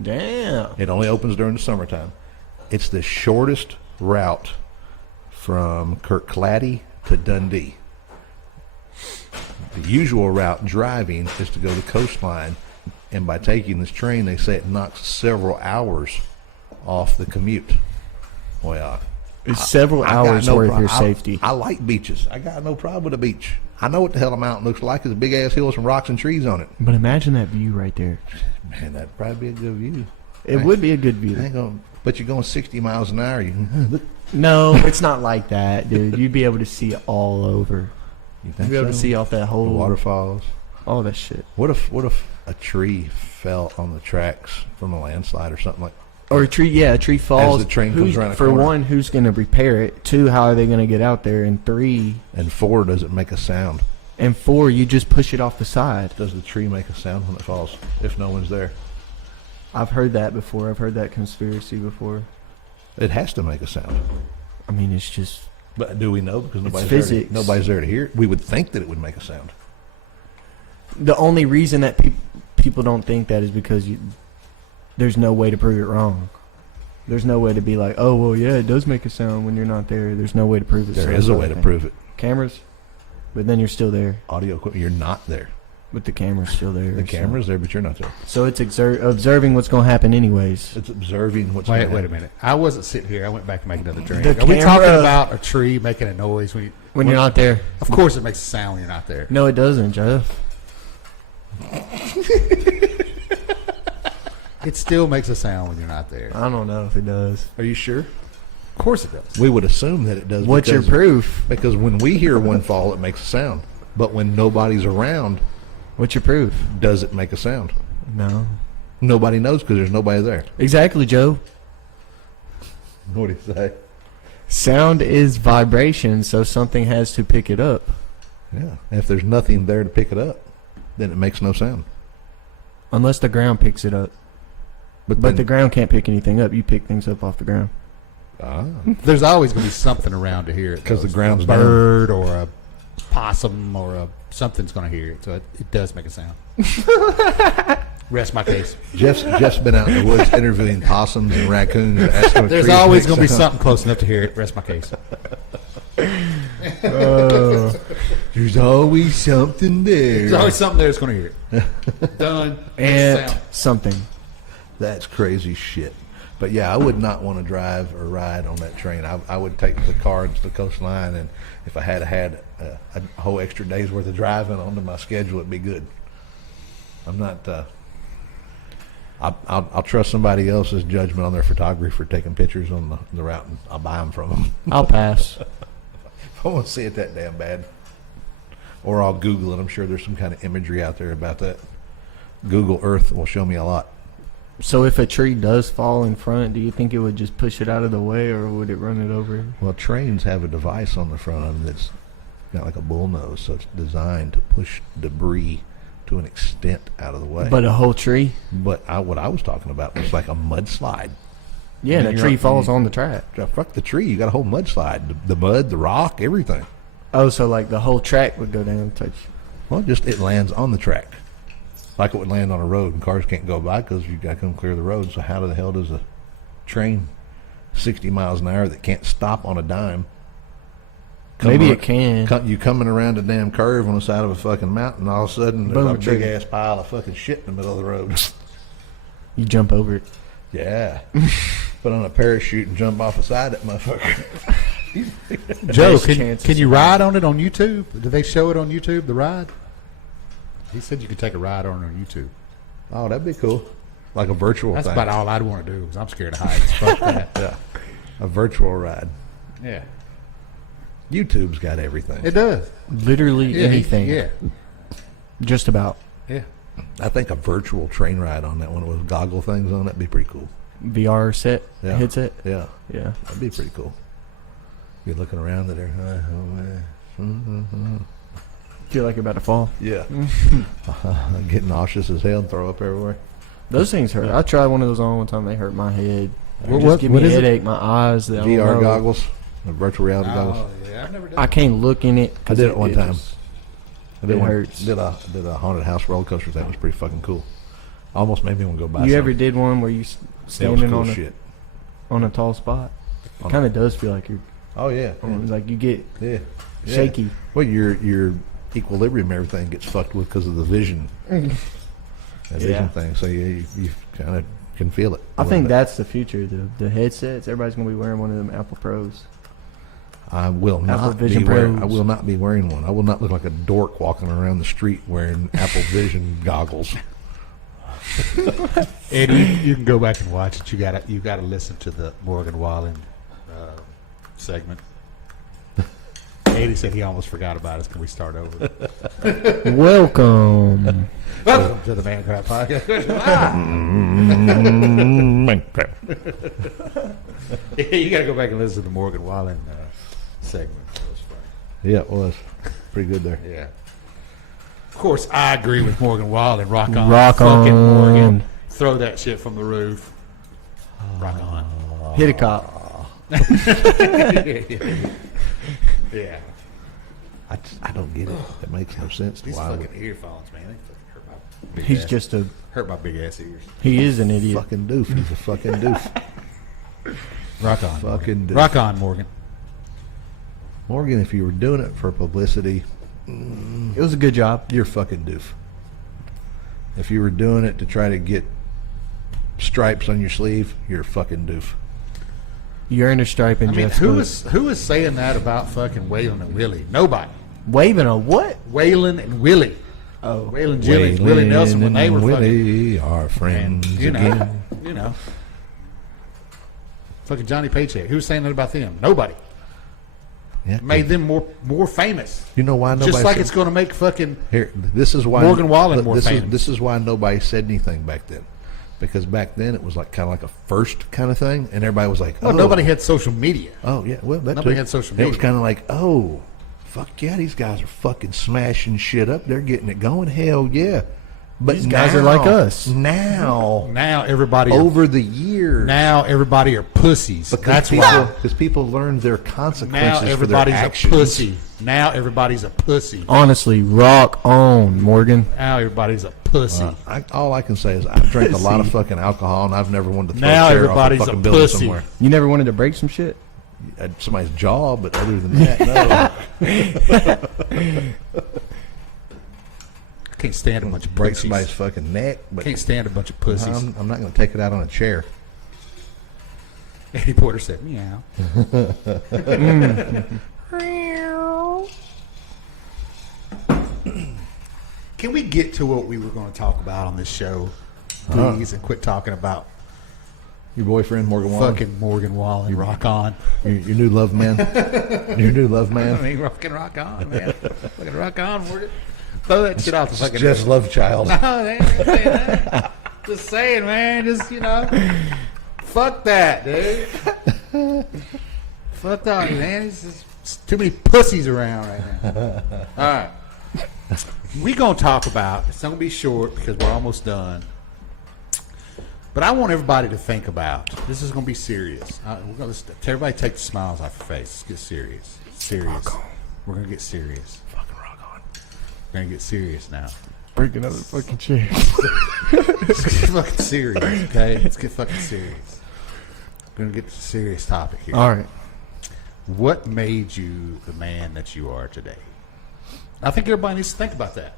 Damn. It only opens during the summertime. It's the shortest route from Kirkcaldy to Dundee. The usual route driving is to go to the coastline, and by taking this train, they say it knocks several hours off the commute. Well, It's several I got hours no worth of prob- your safety. I like beaches. I got no problem with a beach. I know what the hell a mountain looks like. It's big ass hills and rocks and trees on it. But imagine that view right there. Man, that'd probably be a good view. It would be a good I view. ain't gonna, but you're going 60 miles an hour. You look. No, it's not like that, dude. You'd be able to see it all over. You You'd think be able to so? see off that The whole waterfalls. all that shit. What if a tree fell on the tracks from a landslide or something like? Or a tree falls. the train comes Who's- around the for corner. one, who's going to repair it? Two, how are they going to get out there? And three, And 4, does it make a sound? and four, you just push it off the side. Does the tree make a sound when it falls if no one's there? I've heard that before. I've heard that conspiracy before. It has to make a sound. I mean, it's just But do we know? Because nobody's physics. nobody's there to hear it. We would think that it would make a sound. the only reason that people don't think that is because there's no way to prove it wrong. There's no way to be like, oh well, yeah, it does make a sound when you're not there. There's no way to prove it. There is a way to prove it. Cameras, but then you're still there. Audio equipment, you're not there. But the camera's still there. The camera's there, but you're not there. So it's observing what's going to happen anyways. It's observing what's Wait going a on. minute. I wasn't sitting here. I went back and make another drink. The Are we camera- talking about a tree making a noise When you're not there. Of course, it makes a sound when you're not there. No, it doesn't, Jeff. It still makes a sound when you're not there. I don't know if it does. Are you sure? Of course, it does. We would assume that it does. What's your because- proof? Because when we hear one fall, it makes a sound. But when nobody's around, What's your proof? does it make a sound? No. Nobody knows because there's nobody there. Exactly, Joe. What do you say? Sound is vibration, so something has to pick it up. Yeah. And if there's nothing there to pick it up, then it makes no sound. Unless the ground picks it up. But then- the ground can't pick anything up. You pick things up off the ground. There's always going to be something around to hear it. 'Cause the though. ground's a down. bird or a possum or something's going to hear it. So it does make a sound. Rest my case. Jeff's been out in the woods interviewing possums and raccoons. And asking if There's trees always make going to be sound. something close enough to hear it. Rest my case. There's always something there. There's always something there that's going to hear it. Done. Makes a And sound. something. That's crazy shit. But yeah, I would not want to drive or ride on that train. I would take the car to the coastline, and if I had a whole extra day's worth of driving onto my schedule, it'd be good. I'm not. I'll trust somebody else's judgment on their photography for taking pictures on the route, and I'll buy them from them. I'll pass. I want to see it that damn bad. Or I'll Google it. I'm sure there's some kind of imagery out there about that. Google Earth will show me a lot. So if a tree does fall in front, do you think it would just push it out of the way, or would it run it over? Well, trains have a device on the front of them that's got like a bullnose, so it's designed to push debris to an extent out of the way. But a whole tree? But what I was talking about was like a mudslide. Yeah, and the tree falls on the track. Fuck the tree. You got a whole mudslide. The mud, the rock, everything. Oh, so like the whole track would go down and touch. Well, just it lands on the track. Like it would land on a road, and cars can't go by because you got to come clear the road. So how the hell does a train 60 miles an hour that can't stop on a dime? Maybe it can. You coming around a damn curve on the side of a fucking mountain, all of a sudden there's Boom, a big ass pile of fucking shit in the middle of the road. You jump over it. Yeah. Put on a parachute and jump off the side of that motherfucker. Joe, Best can chances you of ride on it on YouTube? Do they show it on YouTube, the ride? He said you could take a ride on it on YouTube. Oh, that'd be cool. Like a virtual That's thing. about all I'd want to do because I'm scared of heights. Fuck that. Yeah. A virtual ride. Yeah. YouTube's got everything. It does. Literally anything. Yeah. Just about. Yeah. I think a virtual train ride on that one with goggle things on it'd be pretty cool. VR set, Yeah. headset. Yeah. Yeah. That'd be pretty cool. You're looking around at her. Feel like you're about to fall. Yeah. Get nauseous as hell and throw up everywhere. Those things hurt. I tried one of those on one time. They hurt my head. They What- just give what me a is it? headache. My eyes. I don't VR know. goggles, the virtual reality goggles. Oh, yeah. I've never done I can't look in it. I 'cause did it one time. just- I did it one. hurts. Did a haunted house roller coaster. That was pretty fucking cool. Almost made me want to go buy. You some. ever did one where you That was standing cool on a, shit. on a tall spot? It On kind of does feel like you're Oh yeah. like you get Yeah. Yeah. shaky. Well, your equilibrium, and everything gets fucked with because of the vision. That vision Yeah. thing. So you kind of can feel it. I think that's the future. The headsets. Everybody's gonna be wearing one of them Apple Pros. I will Apple not be Vision wearing. I Pros. will not be wearing one. I will not look like a dork walking around the street wearing Apple Vision goggles. Eddie, you can go back and watch it. You gotta listen to the Morgan Wallen segment. Eddie said he almost forgot about us. Can we start over? Welcome. Welcome to the Man Crap Podcast. Yeah, you gotta go back and listen to the Morgan Wallen segment. That was funny. Yeah, it was pretty good there. Yeah. Of course, I agree with Morgan Wallen. Rock on. Rock Fucking on. Morgan. Throw that shit from the roof. Rock on. Hit a cop. Yeah. I don't get it. It makes no sense. These Why fucking earphones, man. They fucking hurt my big He's ass. just a. Hurt my big ass ears. He is an idiot. fucking doof. He's a fucking doof. Rock on. Fucking Morgan. doof. Rock on, Morgan. Morgan, if you were doing it for publicity, It was a good job. you're fucking doof. If you were doing it to try to get stripes on your sleeve, you're fucking doof. You earned a stripe in I mean, Jeff's book. who is saying that about fucking Waylon and Willie? Nobody. Waving a what? Waylon and Willie. Oh. Waylon Jennings, Willie Nelson, when they were fucking. Willie are friends And, again. you know. Fucking Johnny Paycheck. Who's saying that about them? Nobody. Yeah, Made them more famous. you know why nobody Just like said- it's going to make fucking. Here, this is why Morgan Wallen more famous. This is why nobody said anything back then, because back then it was like kind of like a first kind of thing, and everybody was like, "Oh, Well, nobody had social media. oh yeah, well, that Nobody too. had social It was media. kind of like, oh, fuck yeah, these guys are fucking smashing shit up. They're getting it going. Hell yeah, but These guys are like us. now. Now everybody. Over the years, Now everybody are pussies. That's why. because people learned their Now consequences for their everybody's a actions. pussy. Now everybody's a pussy. Honestly, rock on, Morgan. Now everybody's a pussy. All I can say is I've drank a lot of fucking alcohol, and I've never wanted to throw Now a chair off a everybody's a fucking building pussy. somewhere. You never wanted to break some shit? Somebody's jaw, but other than that, no. I can't stand a bunch of Break pussies. somebody's fucking neck, but Can't stand a bunch of pussies. I'm not going to take it out on a chair. Eddie Porter said, meow. Can we get to what we were going to talk about on this show, please, and quit talking about Your boyfriend, Morgan Wallen. fucking Morgan Wallen? Rock on. Your new love man. Your new love I man. mean, fucking rock on, man. Fucking rock on, Morgan. Throw that shit off the fucking. Just love child. No, they ain't saying that. Just saying, man. Just, fuck that, dude. Fuck that, man. It's just It's too many pussies around right now. All right. We're going to talk about, it's going to be short because we're almost done. But I want everybody to think about, this is going to be serious. We're going to everybody take the smiles off your face. Let's get serious. Serious. We're going to get serious. Fucking rock on. We're going to get serious now. Break another fucking chair. Let's get fucking serious, okay? Let's get fucking serious. We're going to get to the serious topic here. All right. What made you the man that you are today? I think everybody needs to think about that.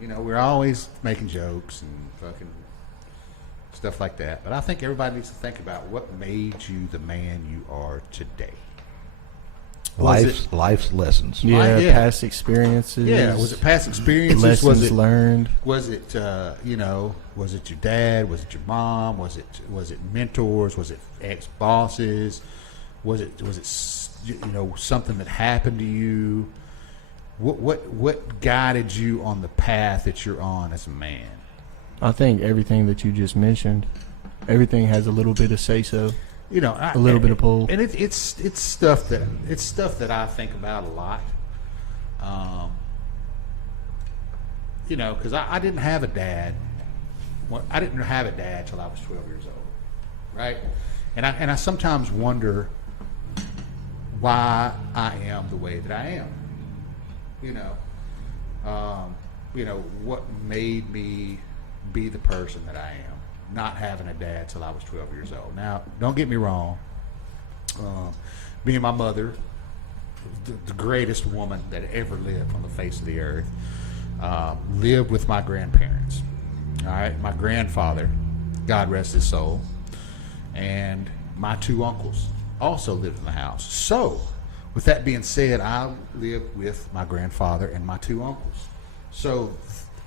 You know, we're always making jokes and fucking stuff like that. But I think everybody needs to think about what made you the man you are today. Life's lessons. Yeah, yeah. past experiences. Yeah, was it past experiences? Lessons learned. Was it you know? Was it your dad? Was it your mom? Was it mentors? Was it ex bosses? Was it you know, something that happened to you? What guided you on the path that you're on as a man? I think everything that you just mentioned, everything has a little bit of say so. You know, A little bit of pull. and it's stuff that I think about a lot. You know, because I didn't have a dad. I didn't have a dad till I was 12 years old, right? And I sometimes wonder why I am the way that I am. You know, what made me be the person that I am, not having a dad till I was 12 years old. Now, don't get me wrong. Me and my mother, the greatest woman that ever lived on the face of the earth, lived with my grandparents. All right, my grandfather, God rest his soul, and my two uncles also lived in the house. So, with that being said, I lived with my grandfather and my two uncles. So,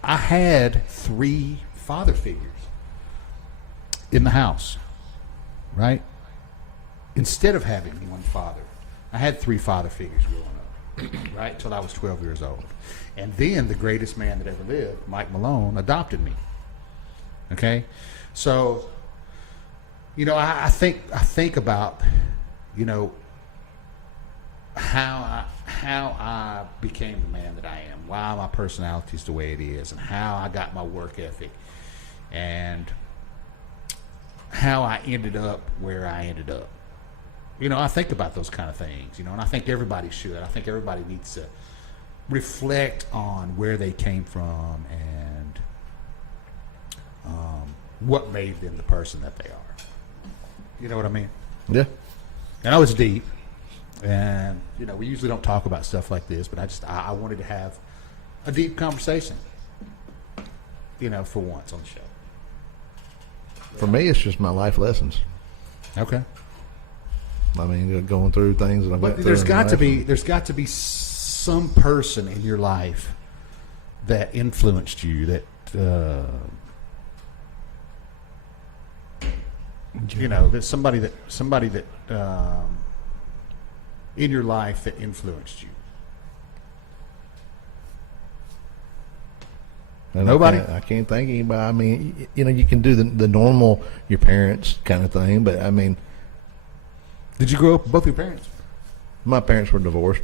I had 3 father figures in the house, right? Instead of having one father, I had 3 father figures growing up, right, till I was 12 years old. And then the greatest man that ever lived, Mike Malone, adopted me. Okay? So, you know, I think about, you know, how I became the man that I am, why my personality is the way it is, and how I got my work ethic, and how I ended up where I ended up. You know, I think about those kind of things, you know, and I think everybody should. I think everybody needs to reflect on where they came from and what made them the person that they are. You know what I mean? Yeah. I know it's deep, and, you know, we usually don't talk about stuff like this, but I wanted to have a deep conversation, you know, for once on the show. For me, it's just my life lessons. Okay. I mean, going through things that I've But there's got to be some person in your life that influenced you, that you know, there's somebody that in your life that influenced you. And Nobody? I can't think of anybody. I mean, you know, you can do the normal, your parents kind of thing, but I mean, Did you grow up with both your parents? my parents were divorced,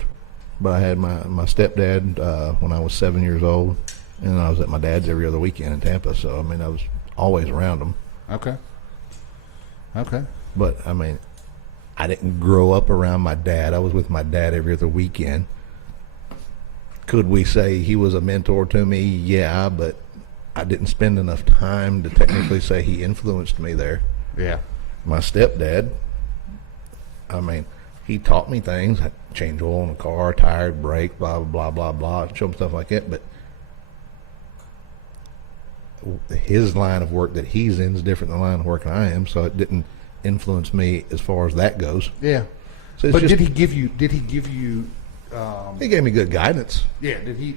but I had my stepdad when I was 7 years old, and I was at my dad's every other weekend in Tampa. So I mean, I was always around them. Okay. Okay. But I mean, I didn't grow up around my dad. I was with my dad every other weekend. Could we say he was a mentor to me? Yeah, but I didn't spend enough time to technically say he influenced me there. Yeah. My stepdad, I mean, he taught me things, change oil in a car, tire, brake, blah, blah, blah, blah, show me stuff like that. But his line of work that he's in is different than the line of work I am, so it didn't influence me as far as that goes. Yeah. So it's But just, did he give you? he gave me good guidance. Yeah. Did he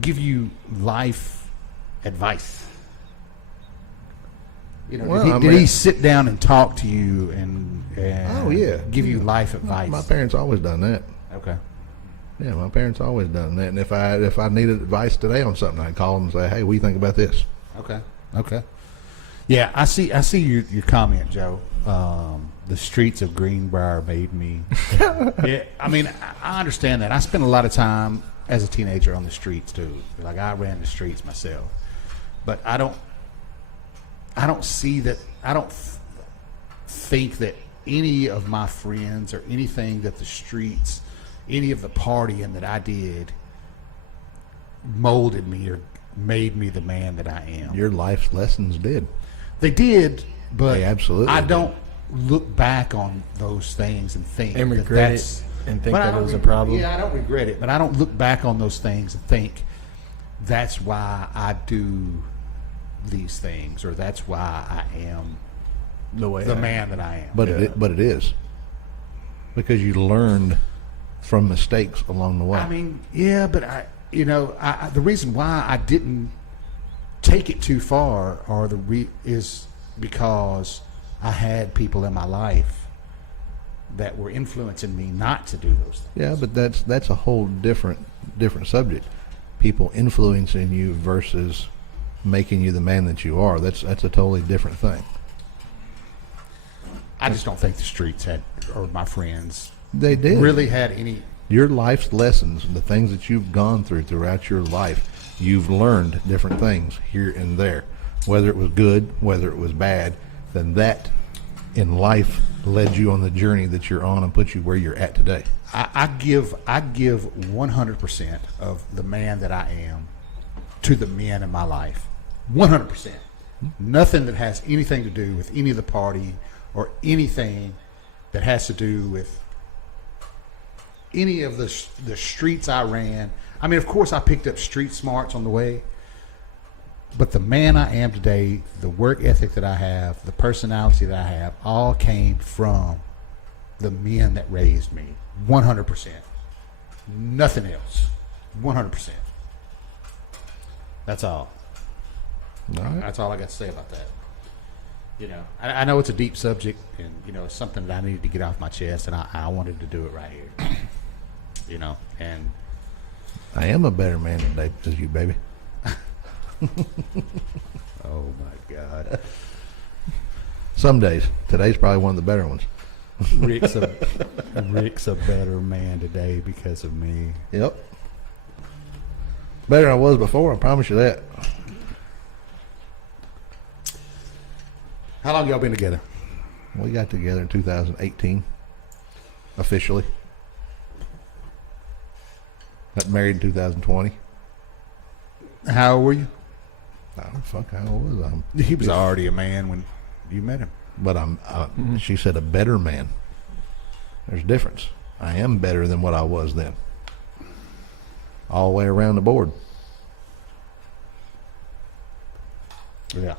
give you life advice? You know, Well, did he sit down and talk to you and Oh, yeah. give you life advice? My parents always done that. Okay. Yeah, my parents always done that. And if I needed advice today on something, I'd call them and say, "Hey, what do you think about this?" Okay. Okay. Yeah, I see your comment, Joe. The streets of Greenbrier made me. Yeah, I mean, I understand that. I spent a lot of time as a teenager on the streets too. Like I ran the streets myself, but I don't see that. I don't think that any of my friends or anything that the streets, any of the partying that I did, molded me or made me the man that I am. Your life's lessons did. They did, but They absolutely I did. don't look back on those things and think And that regret that's, it and think but I that it don't was a regret- problem. Yeah, I don't regret it, but I don't look back on those things and think that's why I do these things or that's why I am The way the I- man that I am. But it is because you learned from mistakes along the way. I mean, yeah, but I the reason why I didn't take it too far is because I had people in my life that were influencing me not to do those things. Yeah, but that's a whole different subject. People influencing you versus making you the man that you are. That's a totally different thing. I just don't think the streets had, or my friends, They did. really had any. Your life's lessons, the things that you've gone through throughout your life, you've learned different things here and there. Whether it was good, whether it was bad, then that in life led you on the journey that you're on and put you where you're at today. I give 100% of the man that I am to the men in my life. 100%. Nothing that has anything to do with any of the party or anything that has to do with any of the streets I ran. I mean, of course, I picked up street smarts on the way, but the man I am today, the work ethic that I have, the personality that I have, all came from the men that raised me. 100%. Nothing else. 100%. That's all. All right. That's all I got to say about that. You know, I know it's a deep subject, and you know, it's something that I needed to get off my chest, and I wanted to do it right here. You know, and I am a better man today than you, baby. oh my God, Some days. Today's probably one of the better ones. Rick's a better man today because of me. Yep. Better than I was before, I promise you that. How long y'all been together? We got together in 2018, officially. Got married in 2020. How old were you? Oh, fuck, how old was I? He was already a man when you met him. But she said a better man. There's a difference. I am better than what I was then. All the way around the board. Yeah.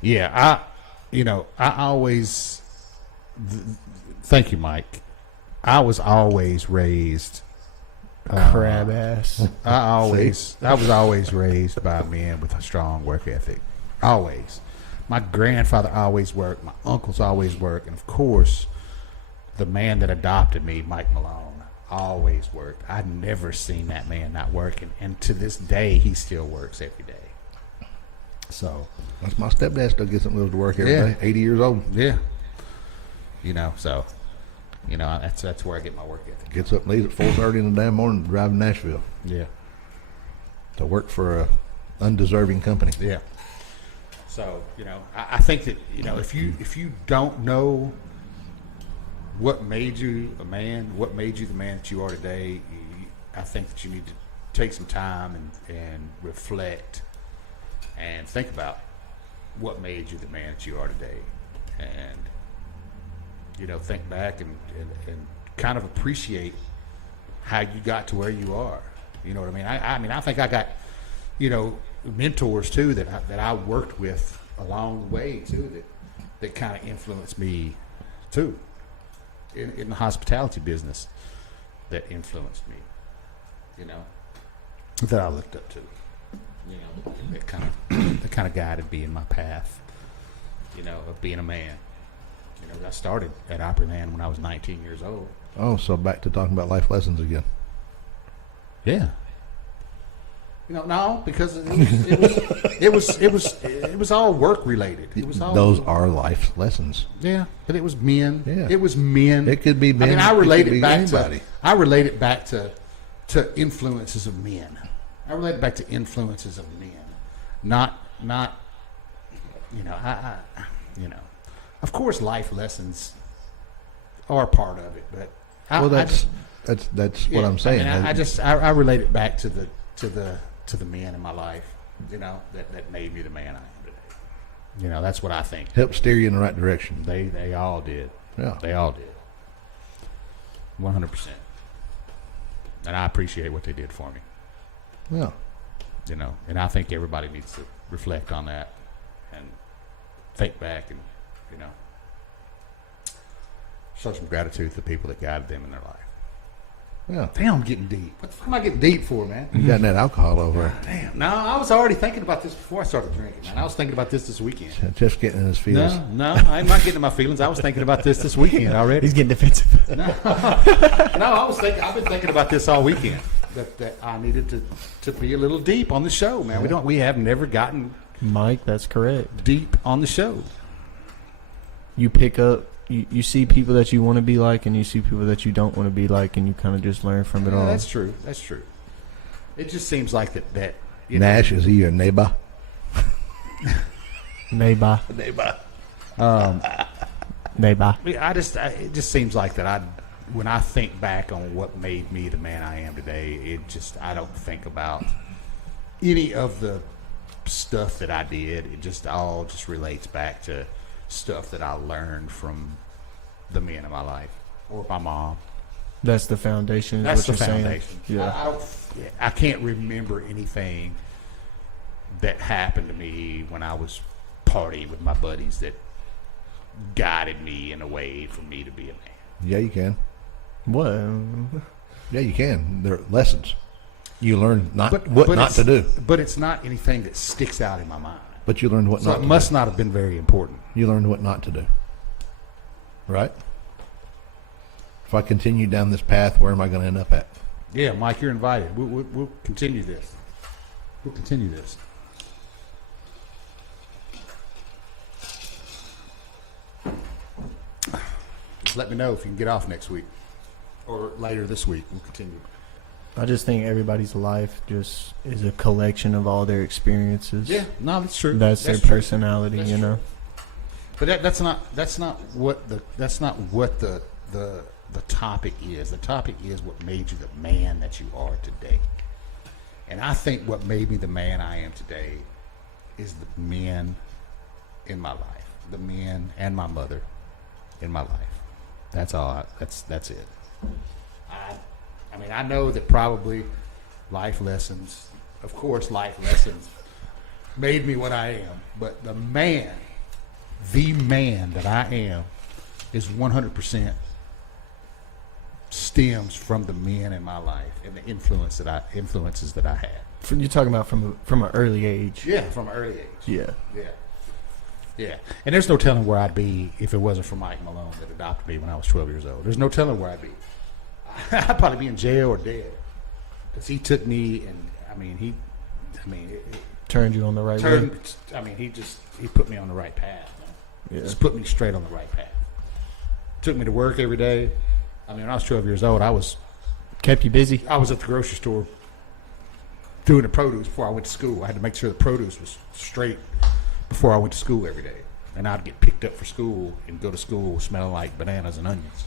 Yeah, I always thank you, Mike. I was always raised Crab ass. I was always raised by men with a strong work ethic. Always. My grandfather always worked. My uncles always worked. And, of course, the man that adopted me, Mike Malone, always worked. I'd never seen that man not working. And to this day, he still works every day. So, That's my stepdad still gets up and goes to work every day. 80 years old. yeah. That's where I get my work ethic. Gets up and leaves at 4:30 in the damn morning to drive to Nashville Yeah. to work for a undeserving company. Yeah. So, I think that, if you don't know what made you a man, what made you the man that you are today, I think that you need to take some time and reflect and think about what made you the man that you are today. And, think back and kind of appreciate how you got to where you are. You know what I mean? I think I got, mentors too that I worked with along the way too that kind of influenced me too in the hospitality business, that influenced me, that I looked up to, that kind of guided me in my path, of being a man. I started at Opryland when I was 19 years old. Oh, so back to talking about life lessons again. Yeah. No, because it was all work related. It was all Those are life lessons. Yeah, but it was men. Yeah. It was men. It could be men. I mean, I relate could it be back anybody. to. I relate it back to influences of men. I relate it back to influences of men, not. Of course, life lessons are part of it, but That's what I'm saying. I relate it back to the men in my life, that made me the man I am today. That's what I think. Help steer you in the right direction. They all did. Yeah. They all did. 100%. And I appreciate what they did for me. Yeah. And I think everybody needs to reflect on that and think back and, show some gratitude to the people that guided them in their life. Yeah. Damn, I'm getting deep. What the fuck am I getting deep for, man? You got that alcohol over. Damn. No, I was already thinking about this before I started drinking, man. I was thinking about this weekend. Just getting in his feels. No, I'm not getting in my feelings. I was thinking about this weekend already. He's getting defensive. No, I've been thinking about this all weekend. That I needed to be a little deep on the show, man. We have never gotten Mike, that's correct. deep on the show. You pick up, you see people that you want to be like, and you see people that you don't want to be like, and you kind of just learn from it all. That's true. That's true. It just seems like that Nash, is he your neighbor? Neighbor. Neighbor. Neighbor. It just seems like that when I think back on what made me the man I am today, I don't think about any of the stuff that I did. It just all relates back to stuff that I learned from the men in my life or my mom. That's the foundation. That's the what you're foundation. Saying. Yeah. I can't remember anything that happened to me when I was partying with my buddies that guided me in a way for me to be a man. Yeah, you can. What? Yeah, you can. They're lessons. You learn what not to do. But it's not anything that sticks out in my mind. But you learned what So not it to must do. not have been very important. You learned what not to do. Right? If I continue down this path, where am I going to end up at? Yeah, Mike, you're invited. We'll continue this. We'll continue this. Just let me know if you can get off next week or later this week. We'll continue. I just think everybody's life just is a collection of all their experiences. Yeah, no, that's true. That's their true. personality, That's you true. know. But that's not what the topic is. The topic is what made you the man that you are today. And I think what made me the man I am today is the men in my life, the men and my mother in my life. That's all. That's it. I mean, I know that probably life lessons, of course, life lessons made me what I am. But the man that I am is 100% stems from the men in my life and the influences that I had. You're talking about from an early age. Yeah, from an early age. Yeah. Yeah. And there's no telling where I'd be if it wasn't for Mike Malone that adopted me when I was 12 years old. There's no telling where I'd be. I'd probably be in jail or dead. Because he took me and, Turned you on the right way. He put me on the right path. Yeah. Just put me straight on the right path. Took me to work every day. I mean, when I was 12 years old, Kept you busy. I was at the grocery store doing the produce before I went to school. I had to make sure the produce was straight before I went to school every day. And I'd get picked up for school and go to school smelling like bananas and onions.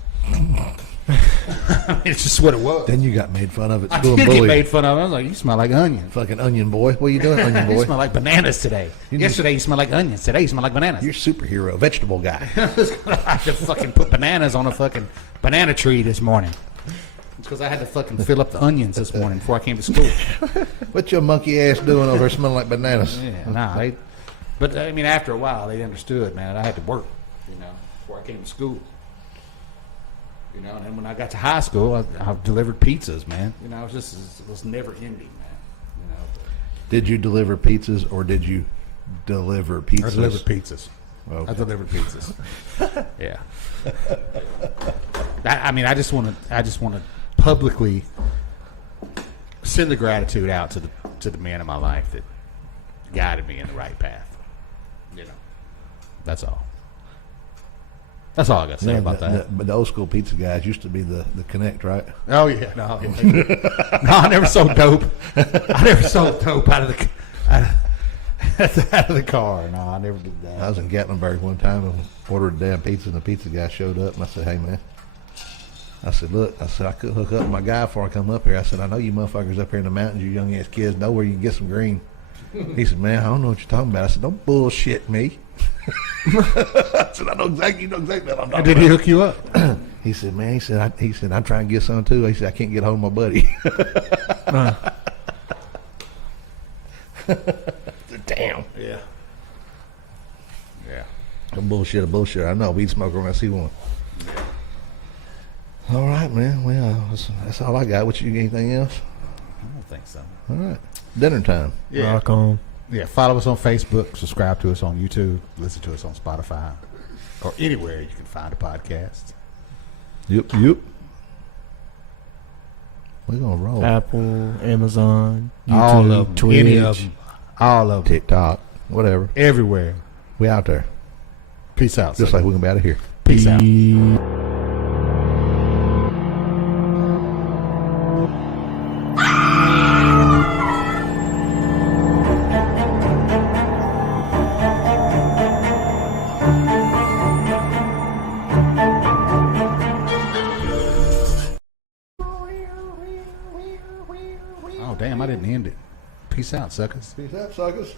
It's just what it was. Then you got made fun of at I school did and get bullied. made fun of. I was like, you smell like onions. Fucking onion boy. What are you doing, onion You boy? smell like bananas today. Yesterday you smelled like onions. Today you smell like bananas. You're a superhero, vegetable guy. I had to fucking put bananas on a fucking banana tree this morning. It's because I had to fucking fill up the onions this morning before I came to school. What your monkey ass doing over there smelling like bananas? Yeah, but I mean, after a while, they understood, man. I had to work, before I came to school. And then when I got to high school, I delivered pizzas, man. It was never ending, man. Did you deliver pizzas or did you deliver pizzas? I delivered pizzas. Okay. I delivered pizzas. Yeah. I just want to publicly send the gratitude out to the man in my life that guided me in the right path. You know, that's all. That's all I got to say about that. But the old school pizza guys used to be the Connect, right? Oh yeah, no, I never sold dope. I never sold dope out of the car. No, I never did that. I was in Gatlinburg one time and ordered a damn pizza, and the pizza guy showed up, and I said, "Hey man," I said, "Look," I said, "I could hook up with my guy before I come up here." I said, "I know you motherfuckers up here in the mountains, you young ass kids, know where you can get some green." He said, "Man, I don't know what you're talking about." I said, "Don't bullshit me." I said, "I know exactly. You know exactly what I'm talking Did about." he hook you up? He said, "Man," he said, "I'm trying to get some too." He said, "I can't get hold of my buddy." Damn. Yeah. Yeah. A bullshit. I know. Weed smoker when I see one. All right, man. Well, that's all I got. What you got? Anything else? I don't think so. All right. Dinner time. Yeah. Rock on. Yeah. Follow us on Facebook. Subscribe to us on YouTube. Listen to us on Spotify or anywhere you can find a podcast. Yep. We're gonna roll. Apple, Amazon, YouTube, All of them. Twitch. Any of them. All of them. TikTok. Whatever. Everywhere. We out there. Peace out. Just like we're gonna be out of here. Peace out. Oh, damn, I didn't end it. Peace out, suckers. Peace out, suckers.